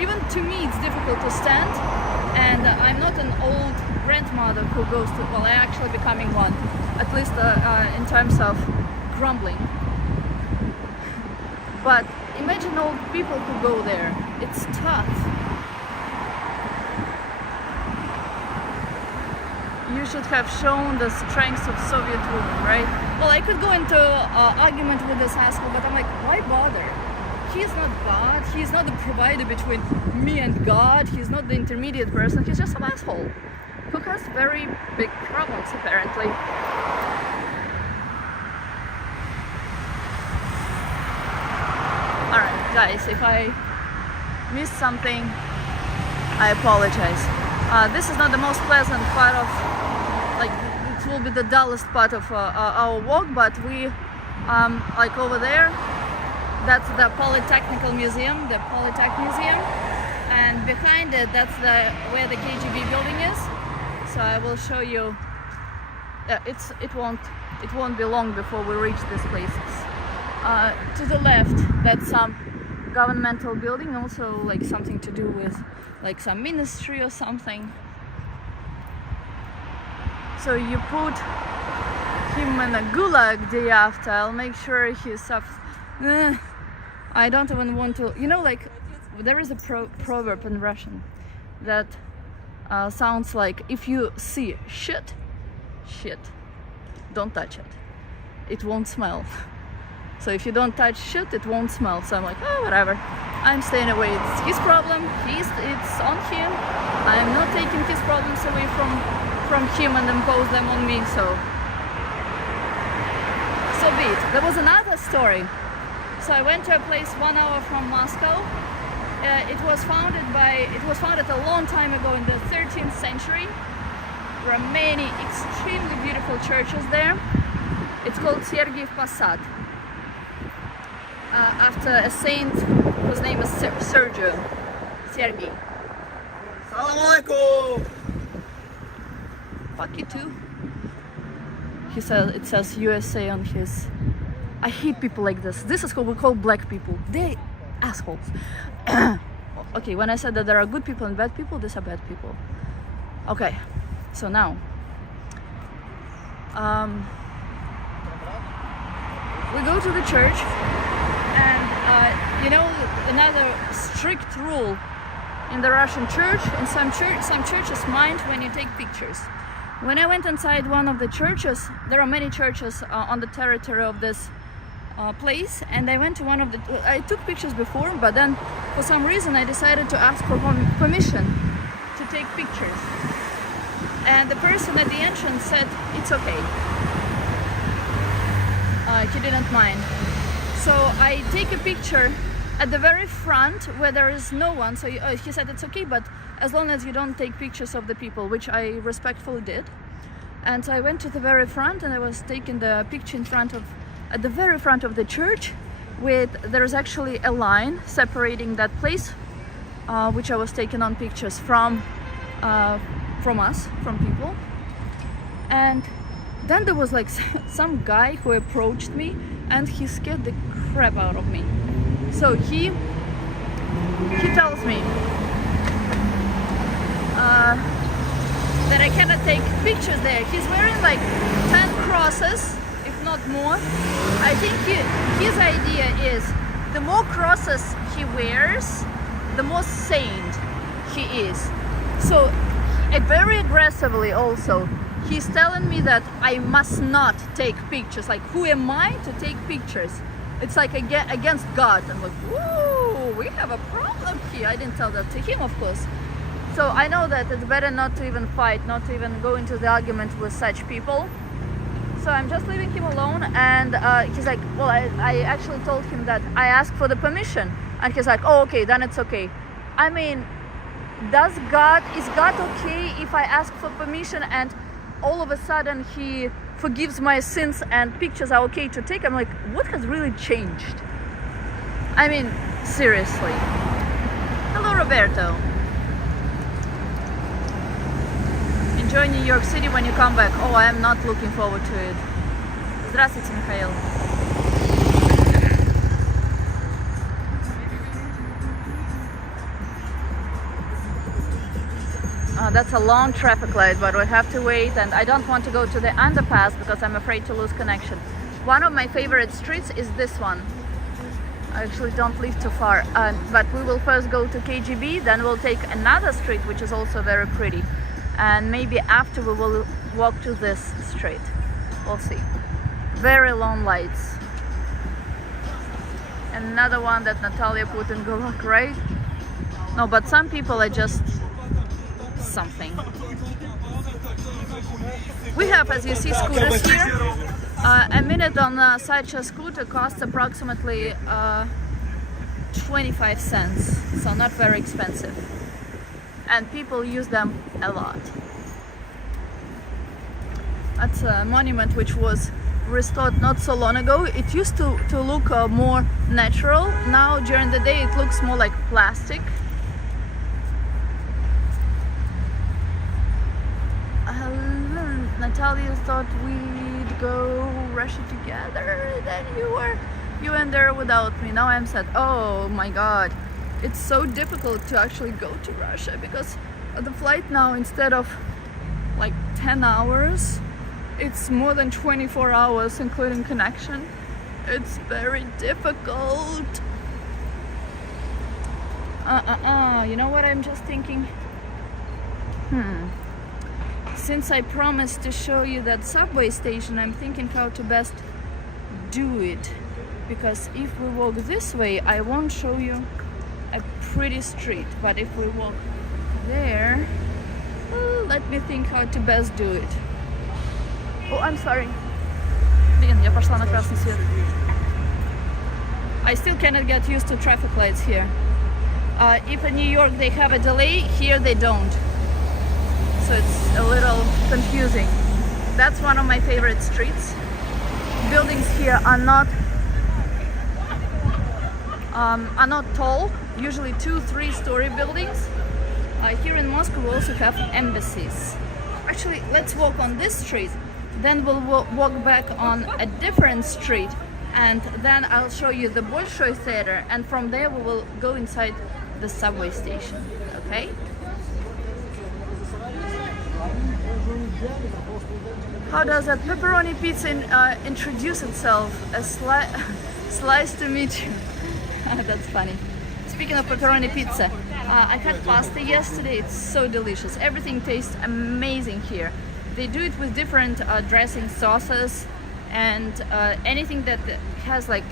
Even to me, it's difficult to stand, and I'm not an old grandmother who goes to, well, I'm actually becoming one, at least in terms of grumbling. But imagine old people who go there. It's tough. You should have shown the strength of Soviet women, right? Well, I could go into argument with this asshole, but I'm like, why bother? He's not God. He's not the provider between me and God. He's not the intermediate person. He's just an asshole who has very big problems, apparently. Alright, guys, if I missed something, I apologize. This is not the most pleasant part of, like, it will be the dullest part of our walk, but we, like over there, that's the Polytechnical Museum, the Polytech Museum, and behind it, that's where the KGB building is. So I will show you. It won't be long before we reach this place. To the left, that's some governmental building, also like something to do with like some ministry or something. So you put him in a gulag day after. I'll make sure he suffers. I don't even want to, you know, like there is a proverb in Russian that sounds like, if you see shit, don't touch it. It won't smell. So if you don't touch shit, it won't smell. So I'm like, oh, whatever. I'm staying away. It's his problem. It's on him. I'm not taking his problems away from him and impose them on me. So be it. There was another story. So I went to a place 1 hour from Moscow. It was founded a long time ago in the 13th century. There are many extremely beautiful churches there. It's called Sergiev Posad, after a saint whose name is Sergio. Sergei. Salam alaikum! Fuck you too. It says USA on his. I hate people like this. This is what we call black people. They assholes. Okay, when I said that there are good people and bad people, these are bad people. Okay, so now we go to the church, and you know, another strict rule in the Russian church, in some churches mind when you take pictures. When I went inside one of the churches, there are many churches on the territory of this place, and I went to one of the. I took pictures before, but then for some reason I decided to ask for permission to take pictures, and the person at the entrance said it's okay. He didn't mind. So I take a picture at the very front where there is no one. So he said it's okay, but as long as you don't take pictures of the people, which I respectfully did. And so I went to the very front, and I was taking the picture at the very front of the church. There is actually a line separating that place, which I was taking on pictures from people. And then there was like some guy who approached me, and he scared the crap out of me. So he tells me that I cannot take pictures there. He's wearing like 10 crosses, if not more. I think his idea is the more crosses he wears, the more saint he is. So very aggressively also, he's telling me that I must not take pictures. Like, who am I to take pictures? It's like against God. I'm like, whoa, we have a problem here. I didn't tell that to him, of course. So I know that it's better not to even fight, not to even go into the argument with such people. So I'm just leaving him alone, and he's like, well, I actually told him that I asked for the permission, and he's like, oh, okay, then it's okay. I mean, is God okay if I ask for permission and all of a sudden he forgives my sins and pictures are okay to take? I'm like, what has really changed? I mean, seriously. Hello, Roberto. Enjoy New York City when you come back. Oh, I am not looking forward to it. Здравствуйте, Mikhail. That's a long traffic light, but we have to wait, and I don't want to go to the underpass because I'm afraid to lose connection. One of my favorite streets is this one. I actually don't live too far, but we will first go to KGB, then we'll take another street which is also very pretty, and maybe after we will walk to this street. We'll see. Very long lights. Another one that Natalia put in Gulag, right? No, but some people are just something. We have, as you see, scooters here. A minute on a sideshare scooter costs approximately 25 cents, so not very expensive. And people use them a lot. That's a monument which was restored not so long ago. It used to look more natural. Now during the day it looks more like plastic. Natalia thought we'd go Russia together, then you went there without me. Now I'm sad. Oh my god, it's so difficult to actually go to Russia because the flight now, instead of like 10 hours, it's more than 24 hours including connection. It's very difficult. You know what I'm just thinking? Since I promised to show you that subway station, I'm thinking how to best do it. Because if we walk this way, I won't show you a pretty street. But if we walk there, let me think how to best do it. Oh, I'm sorry. Блин, я пошла на красный свет. I still cannot get used to traffic lights here. If in New York they have a delay, here they don't. So it's a little confusing. That's one of my favorite streets. Buildings here are not tall, usually 2-3-story buildings. Here in Moscow we also have embassies. Actually, let's walk on this street, then we'll walk back on a different street, and then I'll show you the Bolshoi Theater, and from there we will go inside the subway station, okay? How does that pepperoni pizza introduce itself? A slice to meet you. That's funny. Speaking of pepperoni pizza, I had pasta yesterday. It's so delicious. Everything tastes amazing here. They do it with different dressing sauces and anything that has, like,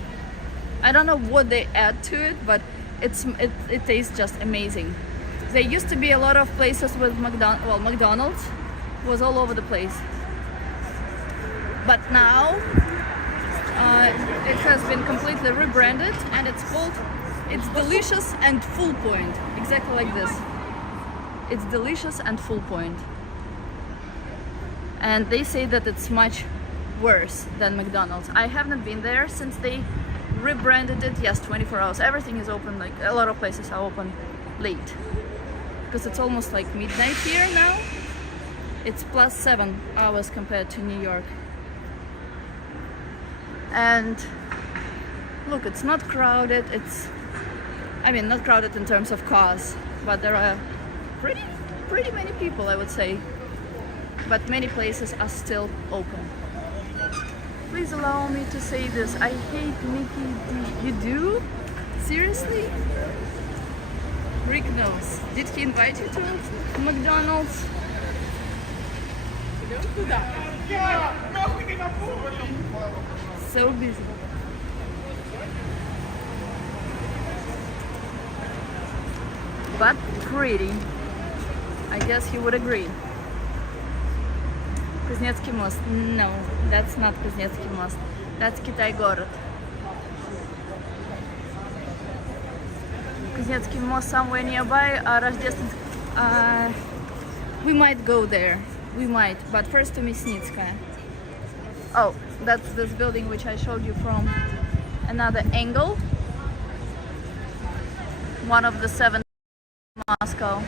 I don't know what they add to it, but it tastes just amazing. There used to be a lot of places with McDonald's was all over the place. But now it has been completely rebranded and it's called It's Delicious and Full Point. Exactly like this. It's delicious and full point. And they say that it's much worse than McDonald's. I haven't been there since they rebranded it. Yes, 24 hours. Everything is open, like a lot of places are open late. Because it's almost like midnight here now. It's +7 hours compared to New York. And look, it's not crowded. Not crowded in terms of cars, but there are pretty many people, I would say. But many places are still open. Please allow me to say this. I hate Mickey D. You do? Seriously? Rick knows. Did he invite you to McDonald's? So busy. But pretty. I guess he would agree. Kuznetsky most. No, that's not Kuznetsky most. That's Kitai-город. Kuznetsky most somewhere nearby. We might go there. We might. But first to Myasnitskaya. Oh, that's this building which I showed you from another angle. One of the 7 Moscow.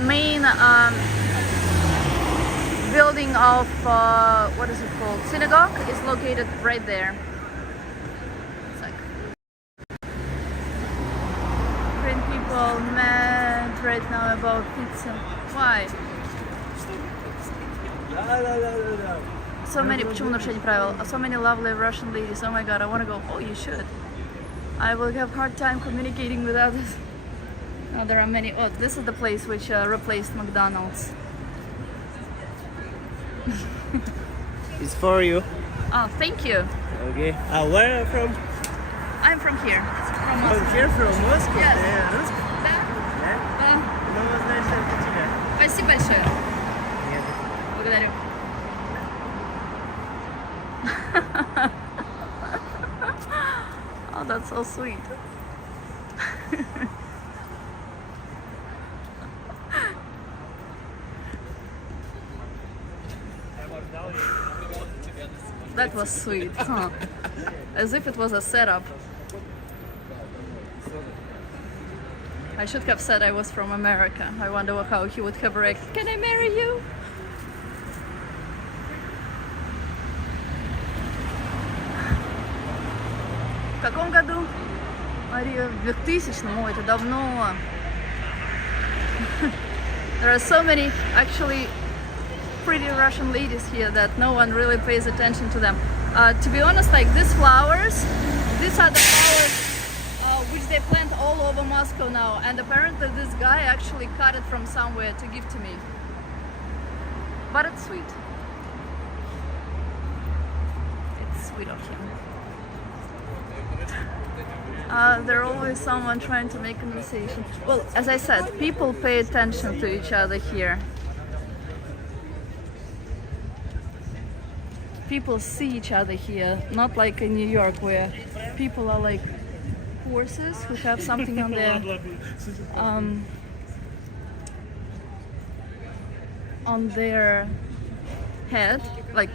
Main building of what is it called? Synagogue is located right there. It's like Korean people mad right now about pizza. Why? So many, почему нарушение правил? So many lovely Russian ladies. Oh my god, I want to go. Oh, you should. I will have hard time communicating with others. Oh, there are many. Oh, this is the place which replaced McDonald's. It's for you. Oh, thank you. Okay. Where are you from? I'm from here. From Oh, Moscow. here from Moscow? Yes. Да, русский? Да? Да? Да. Ну, значит, это тебя. Спасибо большое. Нет. Благодарю. Oh, that's so sweet. That was sweet, huh? As if it was a setup. I should have said I was from America. I wonder how he would have reacted. Can I marry you? В каком году? Мария, в 2000-м, ой, это давно. There are so many actually pretty Russian ladies here that no one really pays attention to them. To be honest, like these flowers, these are the flowers which they plant all over Moscow now, and apparently this guy actually cut it from somewhere to give to me. But it's sweet. It's sweet of him. There's always someone trying to make conversation. Well, as I said, people pay attention to each other here. People see each other here, not like in New York where people are like horses who have something on their head, like,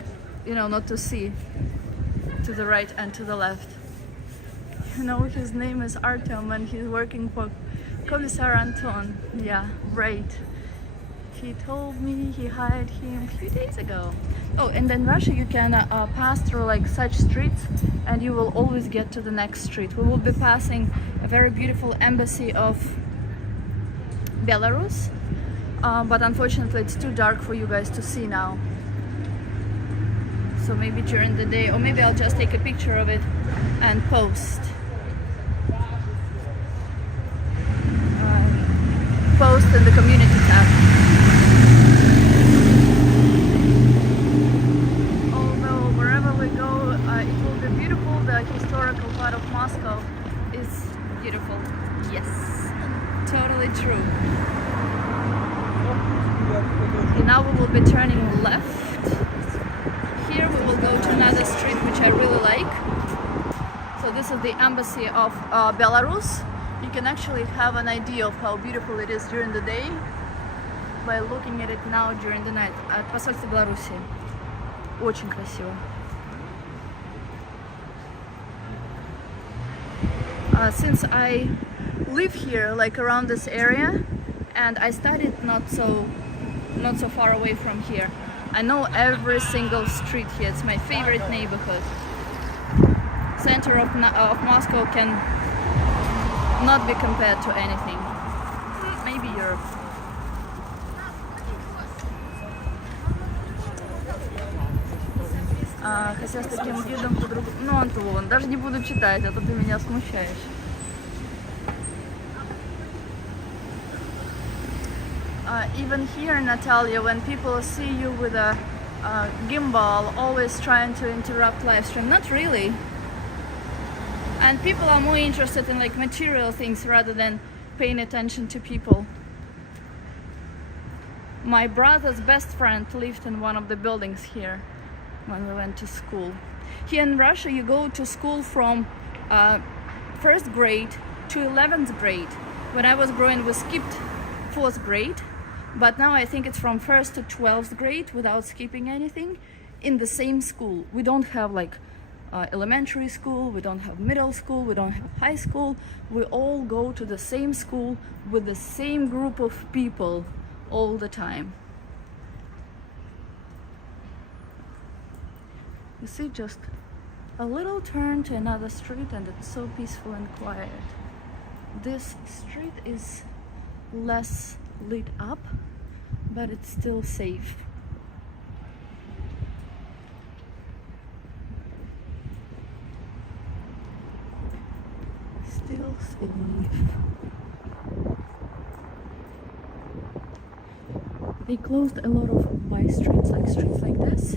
you know, not to see to the right and to the left. You know, his name is Artem and he's working for Commissar Anton. Yeah, right. He told me he hired him a few days ago. Oh, and in Russia you can pass through like such streets and you will always get to the next street. We will be passing a very beautiful embassy of Belarus, but unfortunately it's too dark for you guys to see now. So maybe during the day, or maybe I'll just take a picture of it and post. Post in the community tab. Although wherever we go, it will be beautiful. The historical part of Moscow is beautiful. Yes, totally true. Okay, now we will be turning left. Here we will go to another street which I really like. So this is the embassy of Belarus. You can actually have an idea of how beautiful it is during the day by looking at it now during the night. Посольство Беларуси. Очень красиво. Since I live here, like around this area, and I studied not so far away from here, I know every single street here. It's my favorite neighborhood. Center of Moscow can not be compared to anything. Maybe Europe. Хотя с таким видом по-другому. Ну, Антон, даже не буду читать, а то ты меня смущаешь. Even here, Natalia, when people see you with a gimbal, always trying to interrupt live stream, not really. And people are more interested in like material things rather than paying attention to people. My brother's best friend lived in one of the buildings here when we went to school. Here in Russia, you go to school from first grade to 11th grade. When I was growing, we skipped 4th grade, but now I think it's from 1st to 12th grade without skipping anything in the same school. We don't have like elementary school, we don't have middle school, we don't have high school. We all go to the same school with the same group of people all the time. You see, just a little turn to another street and it's so peaceful and quiet. This street is less lit up, but it's still safe. Still safe. They closed a lot of by streets like this.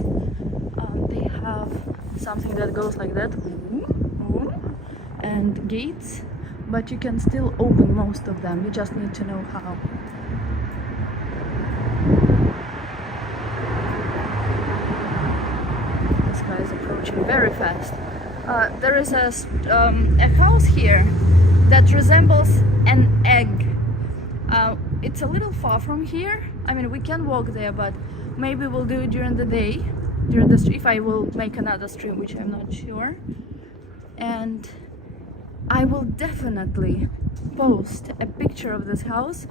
They have something that goes like that, and gates, but you can still open most of them. You just need to know how. This guy is approaching very fast. There is a house here that resembles an egg. It's a little far from here. I mean, we can walk there, but maybe we'll do it during the day, if I will make another stream, which I'm not sure. And I will definitely post a picture of this house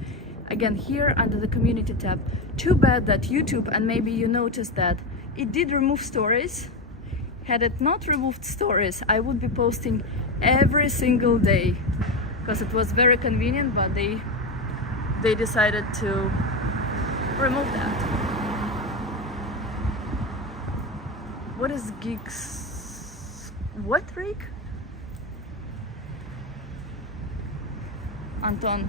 again here under the community tab. Too bad that YouTube, and maybe you noticed that, it did remove stories. Had it not removed stories, I would be posting every single day, because it was very convenient, but they decided to remove that. What is gigs? What, Rick? Anton,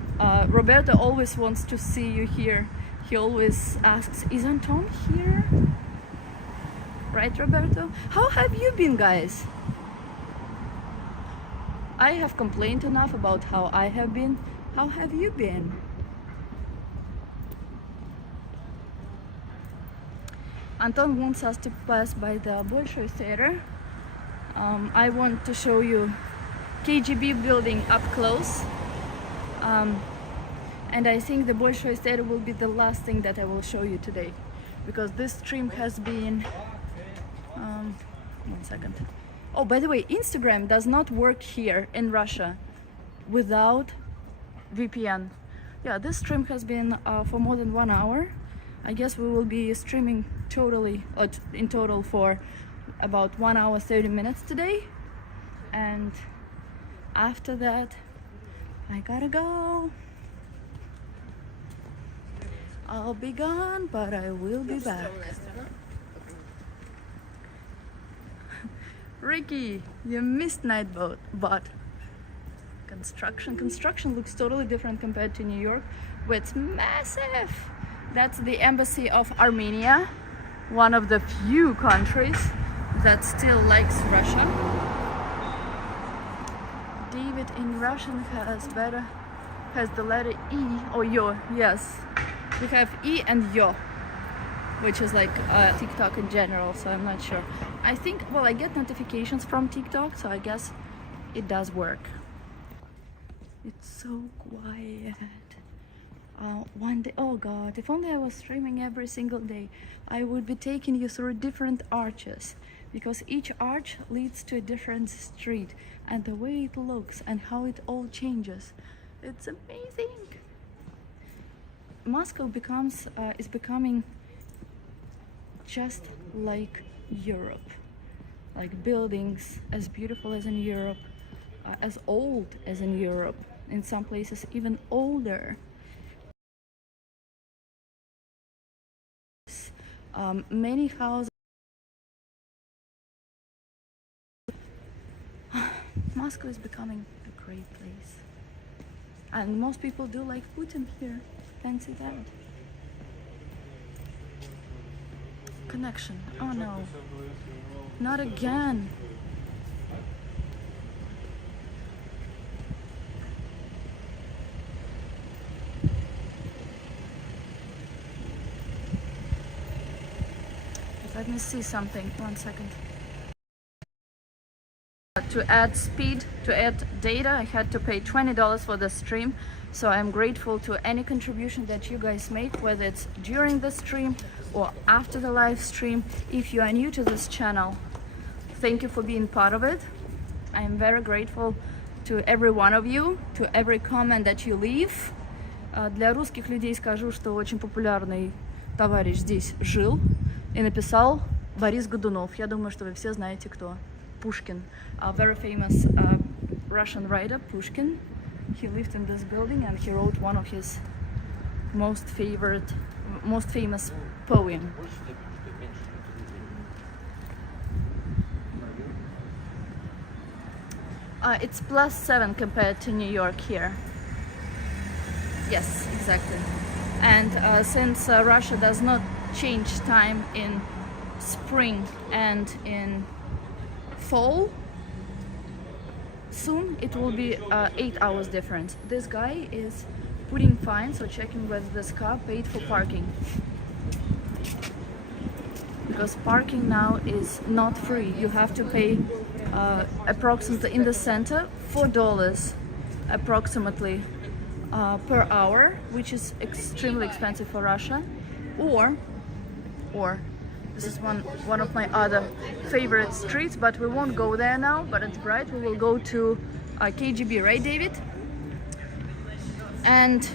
Roberto always wants to see you here. He always asks, is Anton here? Right, Roberto? How have you been, guys? I have complained enough about how I have been. How have you been? Anton wants us to pass by the Bolshoi Theater. I want to show you KGB building up close. And I think the Bolshoi Theater will be the last thing that I will show you today, because this stream has been 1 second. Oh, by the way, Instagram does not work here in Russia without VPN. Yeah, this stream has been for more than 1 hour. I guess we will be streaming in total for about 1 hour 30 minutes today, and after that I gotta go. I'll be gone, but I will be back. Ricky, you missed Nightbot. Construction looks totally different compared to New York, but it's massive. That's the embassy of Armenia, one of the few countries that still likes Russia. David in Russian has the letter E or yo. Yes, we have E and yo, which is like TikTok in general, so I'm not sure. I think, well, I get notifications from TikTok, so I guess it does work. It's so quiet. One day, oh god, if only I was streaming every single day, I would be taking you through different arches, because each arch leads to a different street, and the way it looks and how it all changes, it's amazing. Moscow is becoming just like Europe, like buildings as beautiful as in Europe, as old as in Europe, in some places even older. Many houses. Moscow is becoming a great place, and most people do like Putin here. Fancy that. Connection. Oh no, not again. Let me see something. 1 second. To add speed, to add data, I had to pay $20 for the stream. So I'm grateful to any contribution that you guys make, whether it's during the stream or after the live stream. If you are new to this channel, thank you for being part of it. I am very grateful to every one of you, to every comment that you leave. Для русских людей скажу, что очень популярный товарищ здесь жил и написал Борис Годунов. Я думаю, что вы все знаете, кто. Pushkin, a very famous Russian writer, Pushkin. He lived in this building and he wrote one of his most famous poem. It's +7 compared to New York here. Yes, exactly. And since Russia does not change time in spring and in fall, soon it will be 8 hours difference. This guy is putting fines or checking whether this car paid for parking. Because parking now is not free. You have to pay approximately in the center $4 approximately per hour, which is extremely expensive for Russia. Or this is one of my other favorite streets, but we won't go there now, but it's bright. We will go to KGB, right, David? And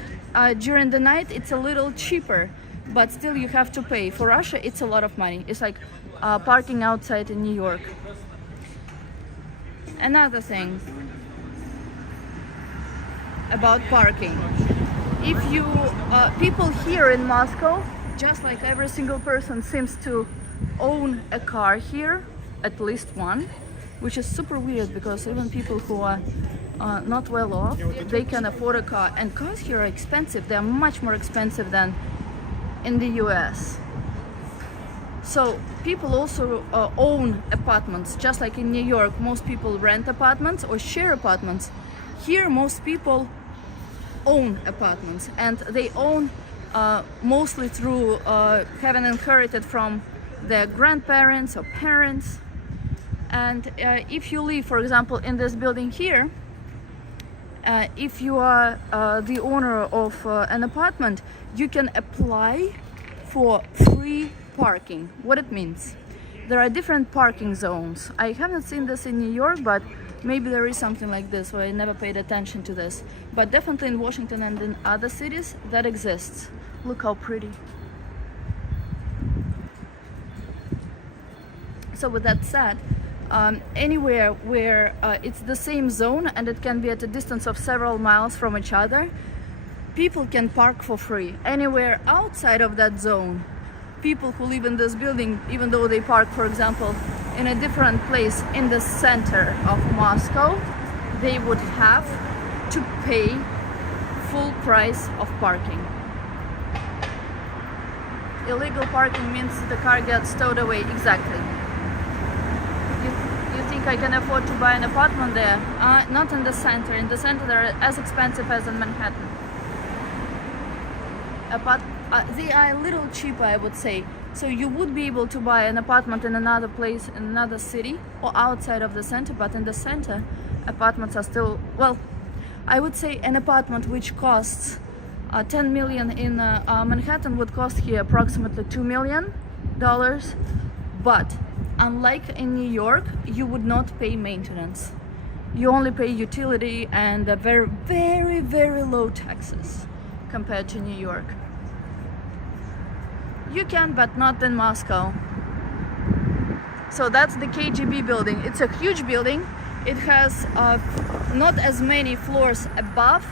during the night it's a little cheaper, but still you have to pay. For Russia it's a lot of money. It's like parking outside in New York. Another thing about parking. If you people here in Moscow, just like every single person seems to own a car here, at least one, which is super weird because even people who are not well off, they can afford a car. And cars here are expensive. They are much more expensive than in the US. So people also own apartments, just like in New York most people rent apartments or share apartments. Here most people own apartments, and they own mostly through having inherited from their grandparents or parents. And if you live, for example, in this building here, if you are the owner of an apartment, you can apply for free parking. What it means? There are different parking zones. I haven't seen this in New York, but maybe there is something like this where I never paid attention to this. But definitely in Washington and in other cities that exists. Look how pretty. So with that said, anywhere where it's the same zone and it can be at a distance of several miles from each other, people can park for free. Anywhere outside of that zone, people who live in this building, even though they park, for example, in a different place in the center of Moscow, they would have to pay full price of parking. Illegal parking means the car gets towed away. Exactly. You think I can afford to buy an apartment there? Not in the center. In the center they're as expensive as in Manhattan. They are a little cheaper, I would say. So you would be able to buy an apartment in another place, in another city, or outside of the center, but in the center, apartments are still, well, I would say an apartment which costs 10 million in Manhattan would cost here approximately $2 million. But unlike in New York, you would not pay maintenance. You only pay utility and very, very, very low taxes compared to New York. You can, but not in Moscow. So that's the KGB building. It's a huge building. It has not as many floors above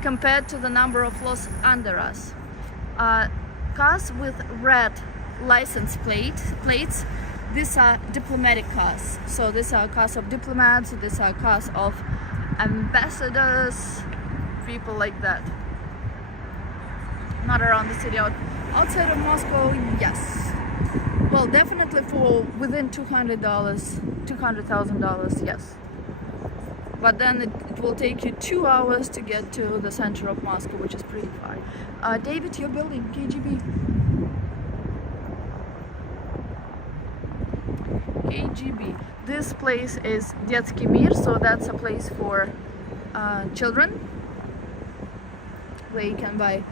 compared to the number of floors under us. Cars with red license plates, these are diplomatic cars. So these are cars of diplomats, these are cars of ambassadors, people like that. Not around the city. Outside of Moscow, yes. Well, definitely for within $200,000, yes. But then it will take you 2 hours to get to the center of Moscow, which is pretty far. David, your building, KGB. KGB. This place is Детский мир, so that's a place for children, where you can buy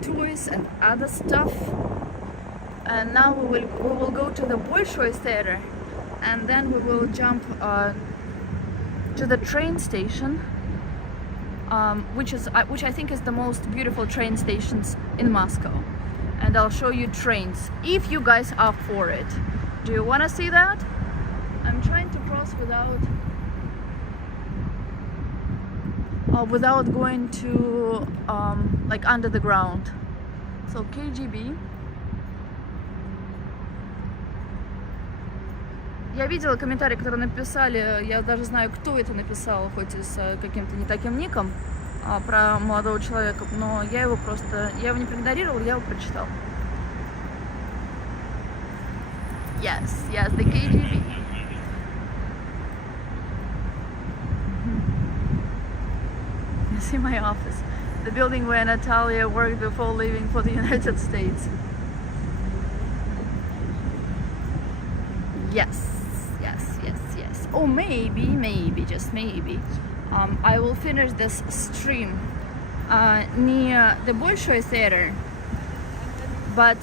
toys and other stuff. And now we will go to the Bolshoi Theater, and then we will jump to the train station, which I think is the most beautiful train stations in Moscow. And I'll show you trains if you guys are for it. Do you want to see that? I'm trying to cross without going to like under the ground. So KGB. Я видела комментарии, которые написали, я даже знаю, кто это написал, хоть и с каким-то не таким ником, про молодого человека, но я его не проигнорировала, я его прочитала. Yes, the KGB. see my office. The building where Natalia worked before leaving for the United States. Yes. Oh, maybe, just maybe. I will finish this stream near the Bolshoi Theater, but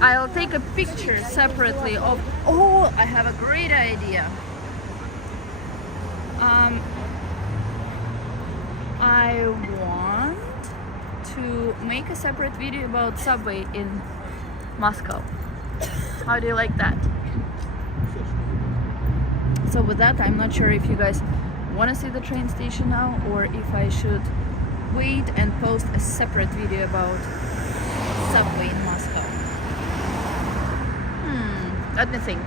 I'll take a picture separately of. Oh, I have a great idea. I want to make a separate video about subway in Moscow. How do you like that? So with that, I'm not sure if you guys want to see the train station now or if I should wait and post a separate video about subway in Moscow. Let me think.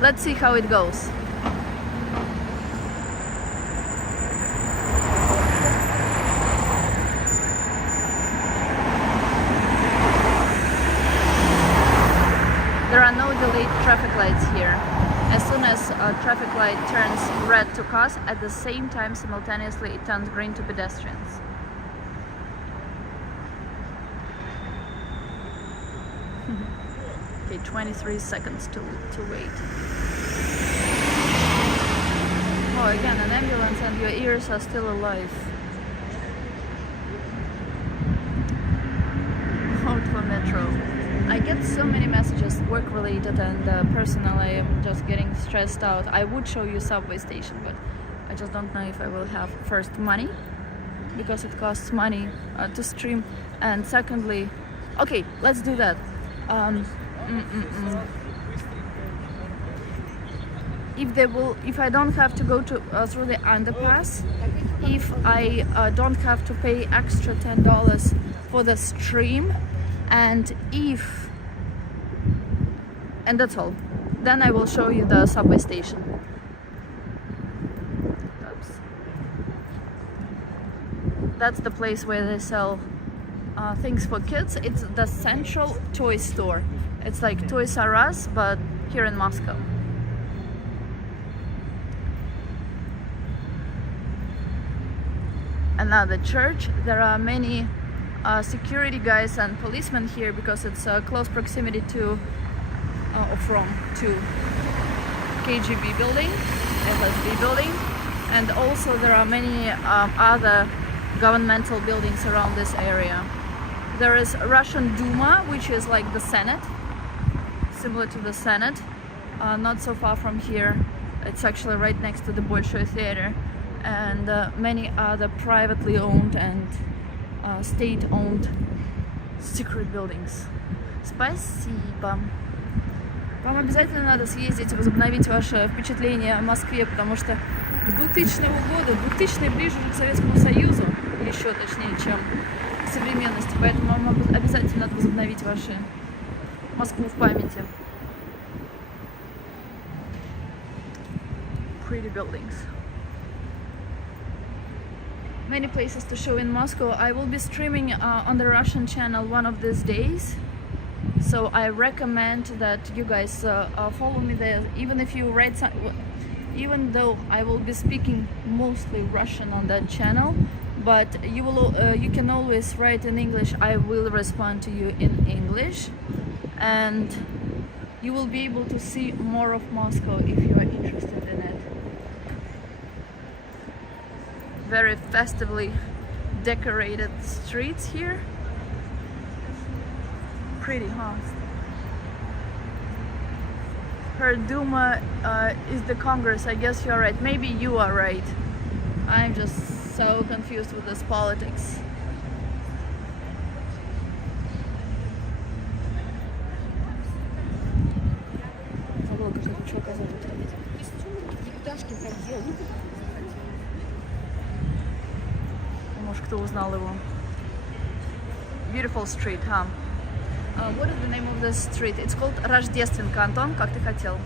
Let's see how it goes. There are no delayed traffic lights here. As soon as a traffic light turns red to cars, at the same time simultaneously it turns green to pedestrians. Okay, 23 seconds to wait. Oh, again, an ambulance and your ears are still alive. Hold for metro. I get so many messages, work related and personal. I am just getting stressed out. I would show you subway station, but I just don't know if I will have first money, because it costs money to stream, and secondly, okay, let's do that. If I don't have to go to through the underpass, if I don't have to pay extra $10 for the stream, and that's all, then I will show you the subway station. Oops. That's the place where they sell things for kids. It's the Central Toy Store. It's like Toys R Us, but here in Moscow. Another church. There are many security guys and policemen here because it's close proximity to KGB building, FSB building, and also there are many other governmental buildings around this area. There is Russian Duma, which is like the Senate, similar to the Senate, not so far from here. It's actually right next to the Bolshoi Theater, and many other privately owned and state-owned secret buildings. Спасибо. Вам обязательно надо съездить и возобновить ваше впечатление о Москве, потому что с 2000 года, 2000 ближе к Советскому Союзу, или еще точнее, чем к современности, поэтому вам обязательно надо возобновить вашу Москву в памяти. Pretty buildings. Many places to show in Moscow. I will be streaming on the Russian channel one of these days, so I recommend that you guys follow me there. Even if you write some, even though I will be speaking mostly Russian on that channel, but you can always write in English. I will respond to you in English, and you will be able to see more of Moscow if you are interested in it. Very festively decorated streets here. Pretty, huh? Her Duma is the Congress. I guess you're right. Maybe you are right. I'm just so confused with this politics. Может, кто узнал его. Beautiful street, huh? What is the name of this street? It's called Рождественка. Антон, как ты хотел?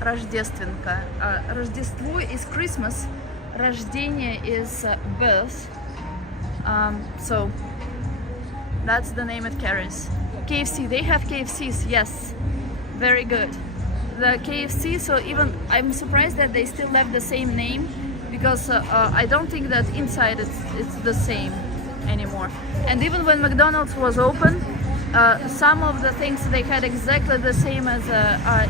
Рождественка. Рождество is Christmas. Рождение is birth. So that's the name it carries. KFC. They have KFCs. Yes, very good. The KFC. So even I'm surprised that they still have the same name, because I don't think that inside it's the same anymore. And even when McDonald's was open, some of the things they had exactly the same as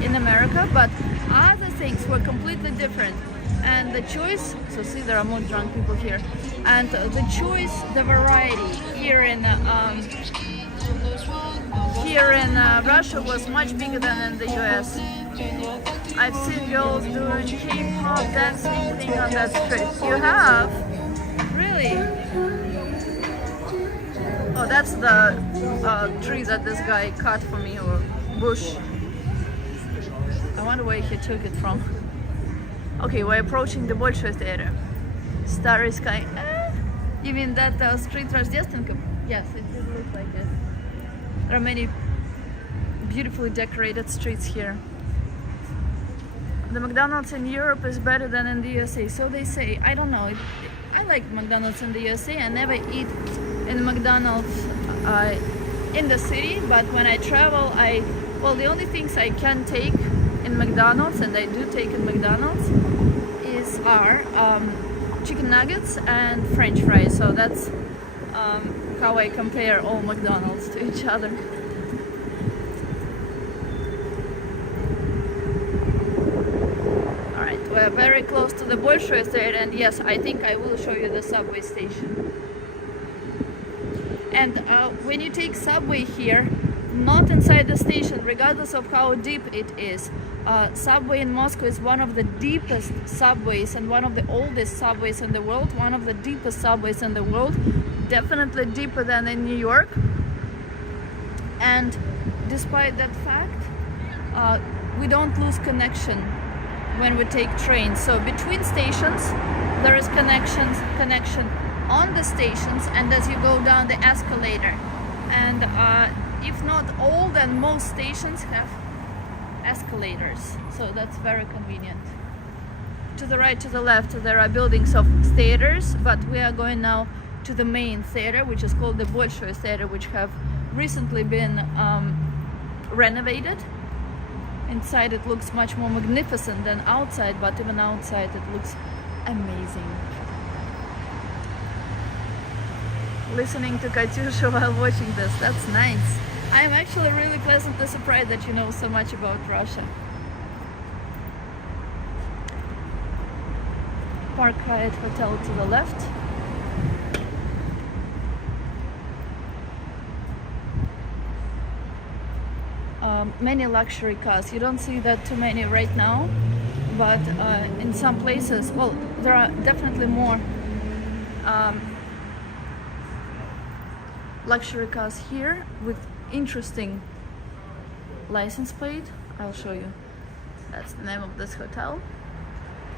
in America, but other things were completely different. And the choice, so see, there are more drunk people here, and the choice, the variety here in Russia was much bigger than in the US. I've seen girls doing K-pop dancing thing on that street. You have? Really? Oh, that's the tree that this guy cut for me, or bush. I wonder where he took it from. Okay, we're approaching the Bolshoi Theater. Starry Sky. You mean that street Rождественка? Yes, it did look like it. There are many beautifully decorated streets here. The McDonald's in Europe is better than in the USA, so they say. I don't know. I like McDonald's in the USA. I never eat in McDonald's in the city, but when I travel, the only things I can take in McDonald's, and I do take in McDonald's, are chicken nuggets and French fries. So that's how I compare all McDonald's to each other. Alright, we're very close to the Bolshoi Theater, and yes, I think I will show you the subway station. And when you take subway here, not inside the station, regardless of how deep it is, subway in Moscow is one of the deepest subways and one of the oldest subways in the world, one of the deepest subways in the world, definitely deeper than in New York. And despite that fact, we don't lose connection when we take trains. So between stations there is connection on the stations, and as you go down the escalator. And if not all, then most stations have escalators, so that's very convenient. To the right, to the left, there are buildings of theaters, but we are going now to the main theater, which is called the Bolshoi Theater, which have recently been renovated. Inside it looks much more magnificent than outside, but even outside it looks amazing. Listening to Katyusha while watching this, that's nice. I am actually really pleasantly surprised that you know so much about Russia. Park Hyatt Hotel to the left. Many luxury cars. You don't see that too many right now, but in some places, well, there are definitely more luxury cars here with interesting license plate. I'll show you. That's the name of this hotel.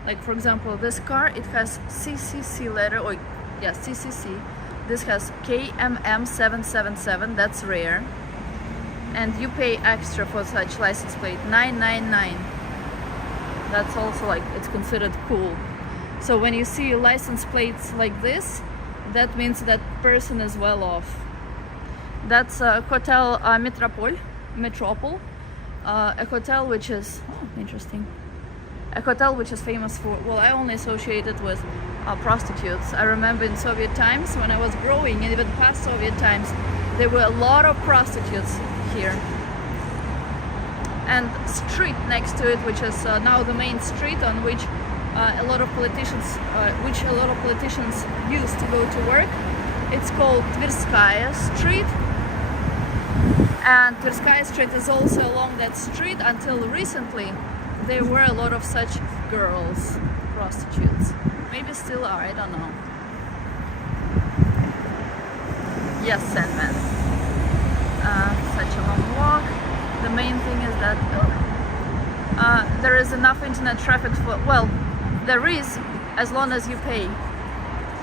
Like, for example, this car, it has CCC letter, or yeah, CCC. This has KMM 777, that's rare. And you pay extra for such license plate, $999. That's also like, it's considered cool. So when you see license plates like this, that means that person is well off. That's Hotel Metropole, a hotel which is interesting. A hotel which is famous for, well, I only associate it with prostitutes. I remember in Soviet times, when I was growing, and even past Soviet times, there were a lot of prostitutes here. And street next to it, which is now the main street on which a lot of politicians used to go to work. It's called Tverskaya Street. And Tverskaya Street is also along that street. Until recently, there were a lot of such girls, prostitutes. Maybe still are, I don't know. Yes, Sandman. Such a long walk. The main thing is that there is enough internet traffic for, well, there is, as long as you pay.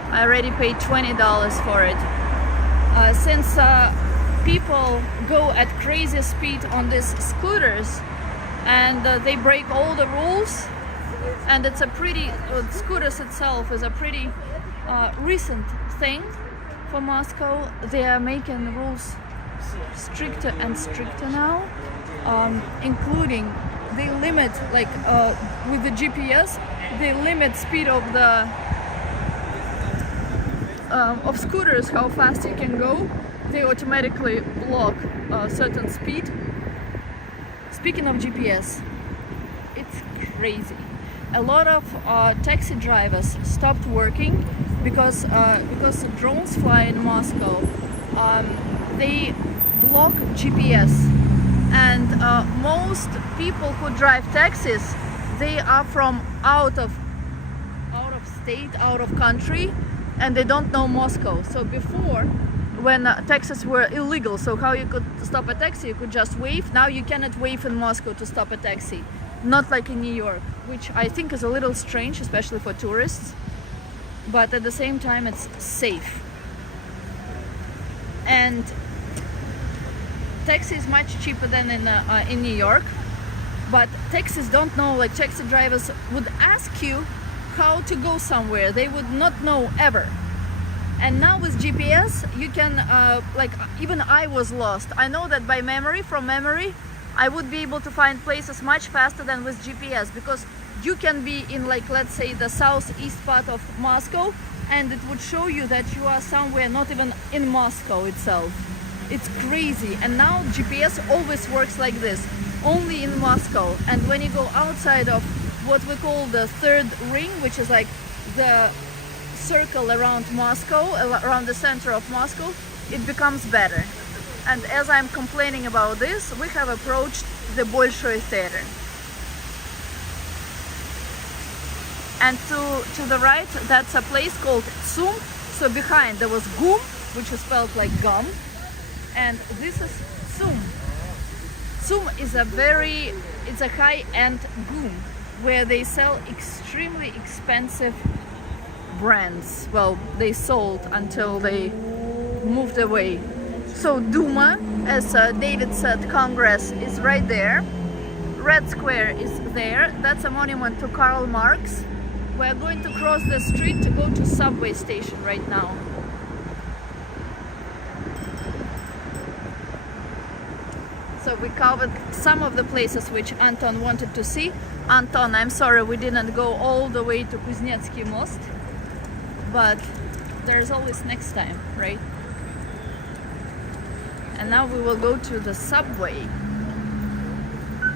I already paid $20 for it. Since people go at crazy speed on these scooters, and they break all the rules, and it's a pretty, scooters itself is a pretty recent thing for Moscow. They are making rules stricter and stricter now, including they limit, like with the GPS, the limit speed of the of scooters, how fast you can go, they automatically block a certain speed. Speaking of GPS, it's crazy. A lot of taxi drivers stopped working because drones fly in Moscow. They block GPS, and most people who drive taxis, they are from out of state, out of country, and they don't know Moscow. So before, when taxis were illegal, so how you could stop a taxi, you could just wave. Now you cannot wave in Moscow to stop a taxi, not like in New York, which I think is a little strange, especially for tourists, but at the same time it's safe. And taxi is much cheaper than in New York, but taxis don't know, like taxi drivers would ask you how to go somewhere, they would not know ever. And now with GPS you can like, even I was lost. I know that by memory, from memory, I would be able to find places much faster than with GPS, because you can be in, like, let's say the southeast part of Moscow, and it would show you that you are somewhere not even in Moscow itself. It's crazy. And now GPS always works like this, only in Moscow. And when you go outside of what we call the third ring, which is like the circle around Moscow, around the center of Moscow, it becomes better. And as I'm complaining about this, we have approached the Bolshoi Theater. And to the right, that's a place called Tsum. So behind there was Gum, which is spelled like gum, and this is Tsum. Tsum is it's a high-end Gum, where they sell extremely expensive brands. Well, they sold until they moved away. So Duma, as David said, Congress is right there. Red Square is there. That's a monument to Karl Marx. We're going to cross the street to go to subway station right now. So we covered some of the places which Anton wanted to see. Anton, I'm sorry we didn't go all the way to Kuznetsky Most, but there's always next time, right? And now we will go to the subway.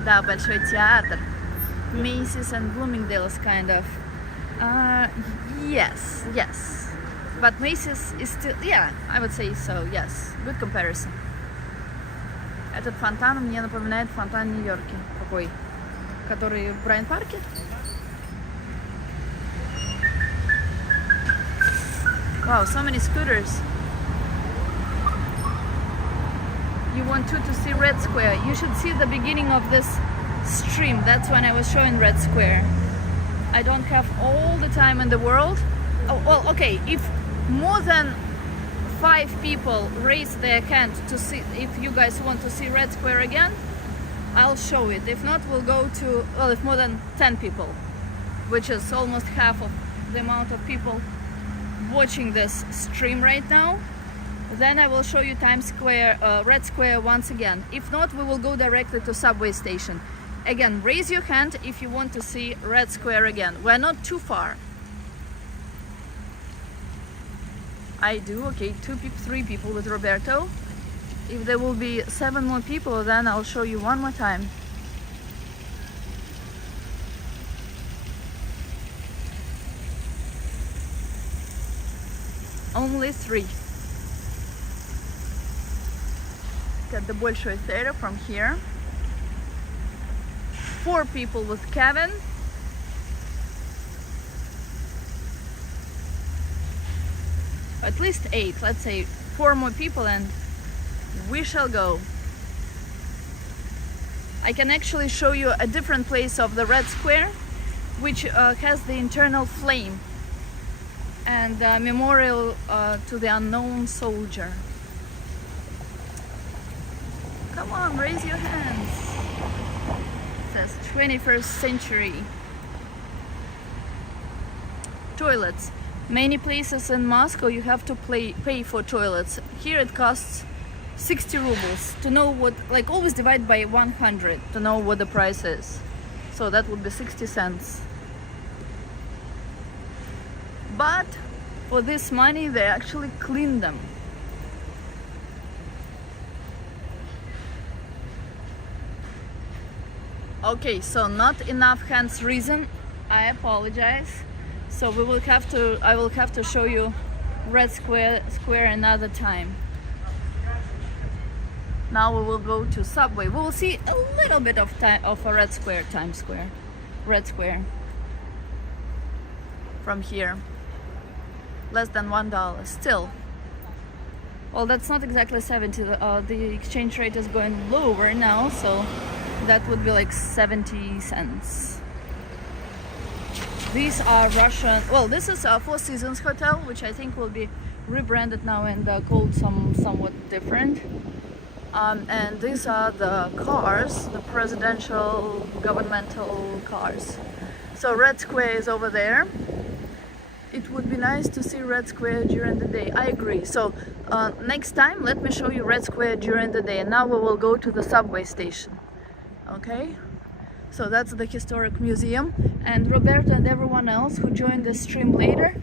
Да, Большой театр. Macy's and Bloomingdale's, kind of. Yes. But Macy's is still, yeah, I would say so, yes. Good comparison. Этот фонтан мне напоминает фонтан в Нью-Йорке. Какой? Который в Брайан-парке? Wow, so many scooters. You want to see Red Square, you should see the beginning of this stream. That's when I was showing Red Square. I don't have all the time in the world. Oh, well, okay, if more than 5 people raise their hand to see, if you guys want to see Red Square again, I'll show it. If not, we'll go to, well, if more than 10 people, which is almost half of the amount of people watching this stream right now, then I will show you Times Square, Red Square once again. If not, we will go directly to subway station. Again, raise your hand if you want to see Red Square again. We're not too far. I do, okay, 3 people with Roberto. If there will be 7 more people, then I'll show you one more time. Only 3. At the Bolshoi Theater from here. 4 people with Kevin. At least 8, let's say 4 more people, and we shall go. I can actually show you a different place of the Red Square, which has the internal flame and a memorial to the unknown soldier. Come on, raise your hands. It says 21st century. Toilets. Many places in Moscow you have to pay for toilets. Here it costs 60 rubles. To know what, like, always divide by 100 to know what the price is. So that would be 60 cents. but for this money they actually clean them. Okay, so not enough hands reason. I apologize. So I will have to show you Red Square another time. Now we will go to Subway. We will see a little bit of a Red Square, Times Square, Red Square from here. Less than $1 still. Well, that's not exactly 70. The exchange rate is going lower now, so that would be like 70 cents. These are Russian. Well, this is a Four Seasons hotel, which I think will be rebranded now and called somewhat different. And these are the cars, the presidential, governmental cars. So Red Square is over there. It would be nice to see Red Square during the day. I agree. So next time, let me show you Red Square during the day. And now we will go to the subway station. Okay? So that's the historic museum. And Roberto and everyone else who joined the stream later,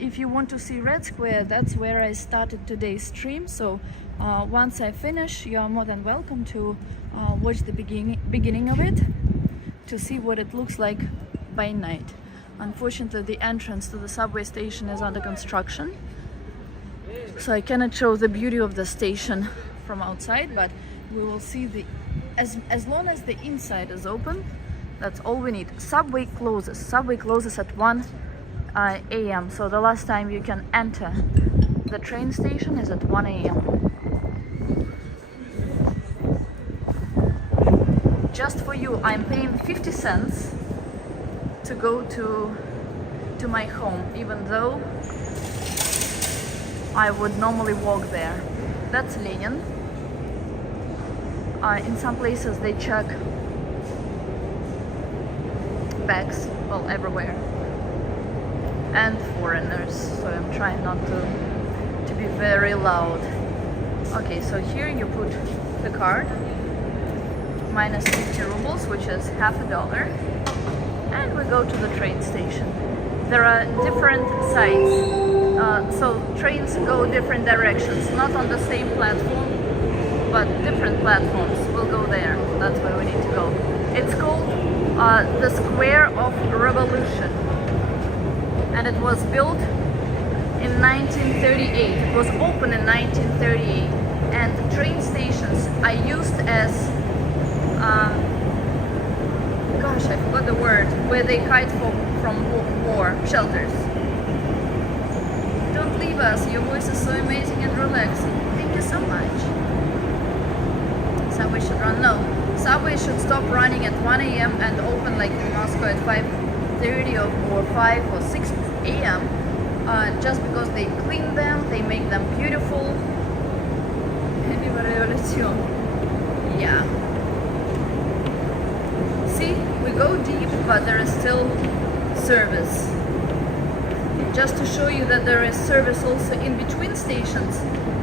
if you want to see Red Square, that's where I started today's stream. So once I finish, you are more than welcome to watch the beginning of it, to see what it looks like by night. Unfortunately, the entrance to the subway station is under construction, so I cannot show the beauty of the station from outside, but we will see as long as the inside is open, that's all we need. Subway closes at 1 a.m. So the last time you can enter the train station is at 1 a.m. Just for you, I'm paying 50 cents to go to my home, even though I would normally walk there. That's Lenin. In some places they check bags, well, everywhere, and foreigners, so I'm trying not to be very loud. Okay, so here you put the card, minus 50 rubles, which is $50, and we go to the train station. There are different sides, so trains go different directions, not on the same platform, but different platforms will go there. That's where we need to go. It's called the Square of Revolution, and it was built in 1938. It was opened in 1938, and train stations are used as gosh, I forgot the word, where they hide from war shelters. Don't leave us. Your voice is so amazing and relaxing. Thank you so much. Subway should run. No, subway should stop running at 1 a.m. and open like in Moscow at 5:30 or 5 or 6 a.m. Just because they clean them, they make them beautiful. Yeah. See, we go deep, but there is still service. Just to show you that there is service also in between stations,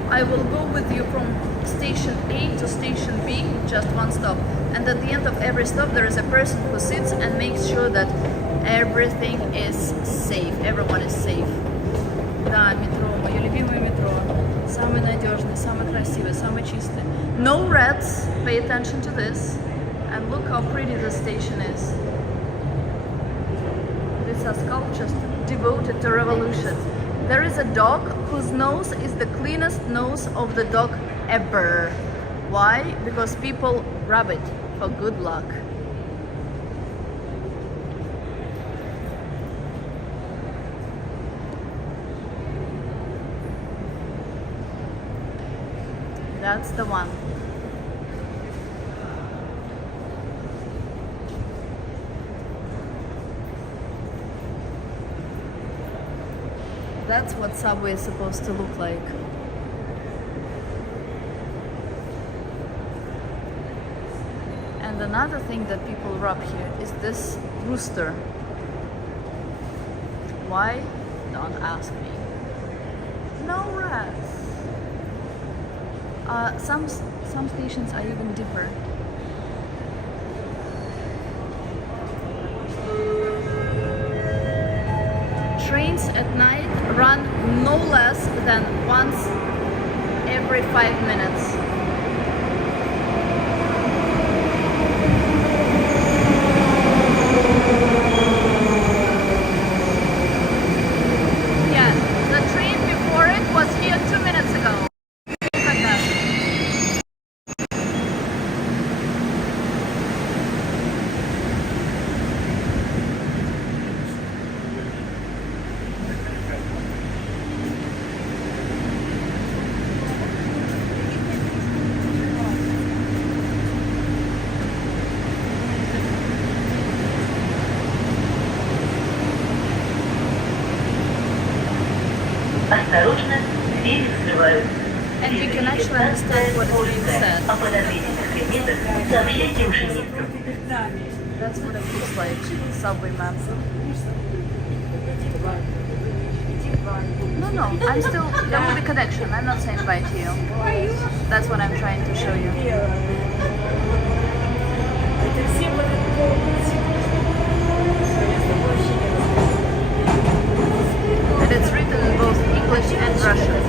I will go with you from station A to station B, just one stop. And at the end of every stop, there is a person who sits and makes sure that everything is safe, everyone is safe. Да, метро, мое любимое метро. Самое надежное, самое красивое, самое чистое. No rats, pay attention to this. And look how pretty the station is. These are sculptures devoted to revolution. There is a dog whose nose is the cleanest nose of the dog ever. Why? Because people rub it for good luck. That's the one. That's what subway is supposed to look like. And another thing that people rub here is this rooster. Why? Don't ask me. No rats. Some stations are even deeper. Trains at night run no less than once every 5 minutes. Yeah, the train before it was here 2 minutes ago. Look at that. Осторожно, двери закрываются. And you can actually understand what is being said. О подозрительных предметах сообщайте машинисту. That's what it looks like, subway map. No, I'm still, there will be connection. I'm not saying bye to you. That's what I'm trying to show you. And it's written in both English and Russian.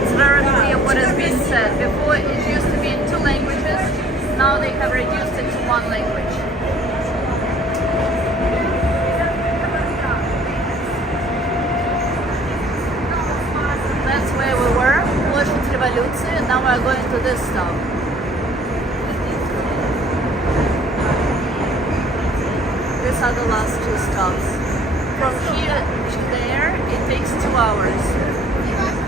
It's very clear what is being said. Before it used to be in 2 languages, now they have reduced it to 1 language. That's where we were, Площадь Революции. Now we are going to this stop. These are the last 2 stops. From here to there, it takes 2 hours.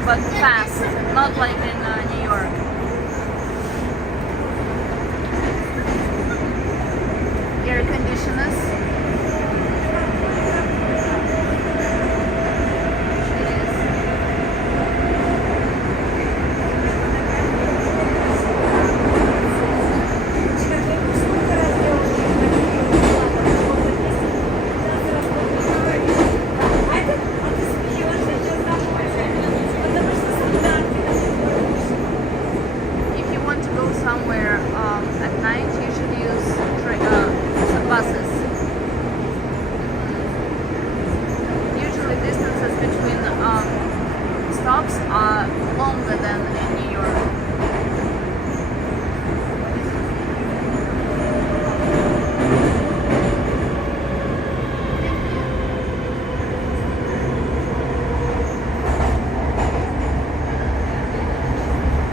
But fast, not like in New York. Air conditioners. It is. If you want to go somewhere at night, you should use some buses. Usually distances between stops are longer than in New York.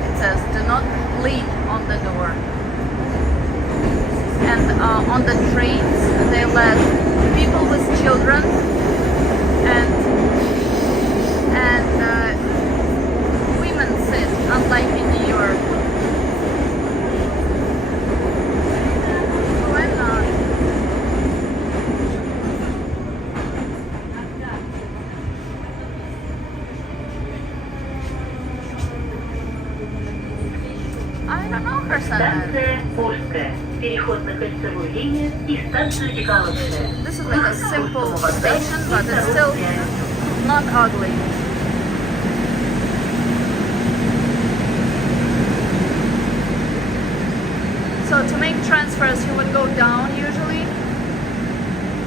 It says, do not bleed on the door. And on the trains, they let people with children and women sit, unlike in New York. Why not? I don't know her son. Станция Узкая. Переход на кольцевую линию и станцию Чкаловская. This is like a simple station, but it's still not ugly. So to make transfers, you would go down usually.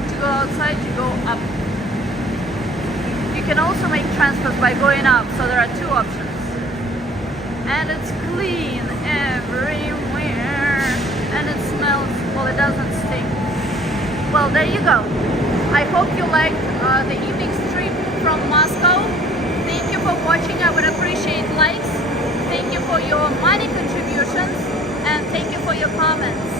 To go outside, you go up. You can also make transfers by going up, so there are 2 options. And it's clean everywhere. And it smells, well, it doesn't stink. Well, there you go. I hope you liked the evening trip from Moscow. Thank you for watching. I would appreciate likes. Thank you for your money contributions. And thank you for your comments.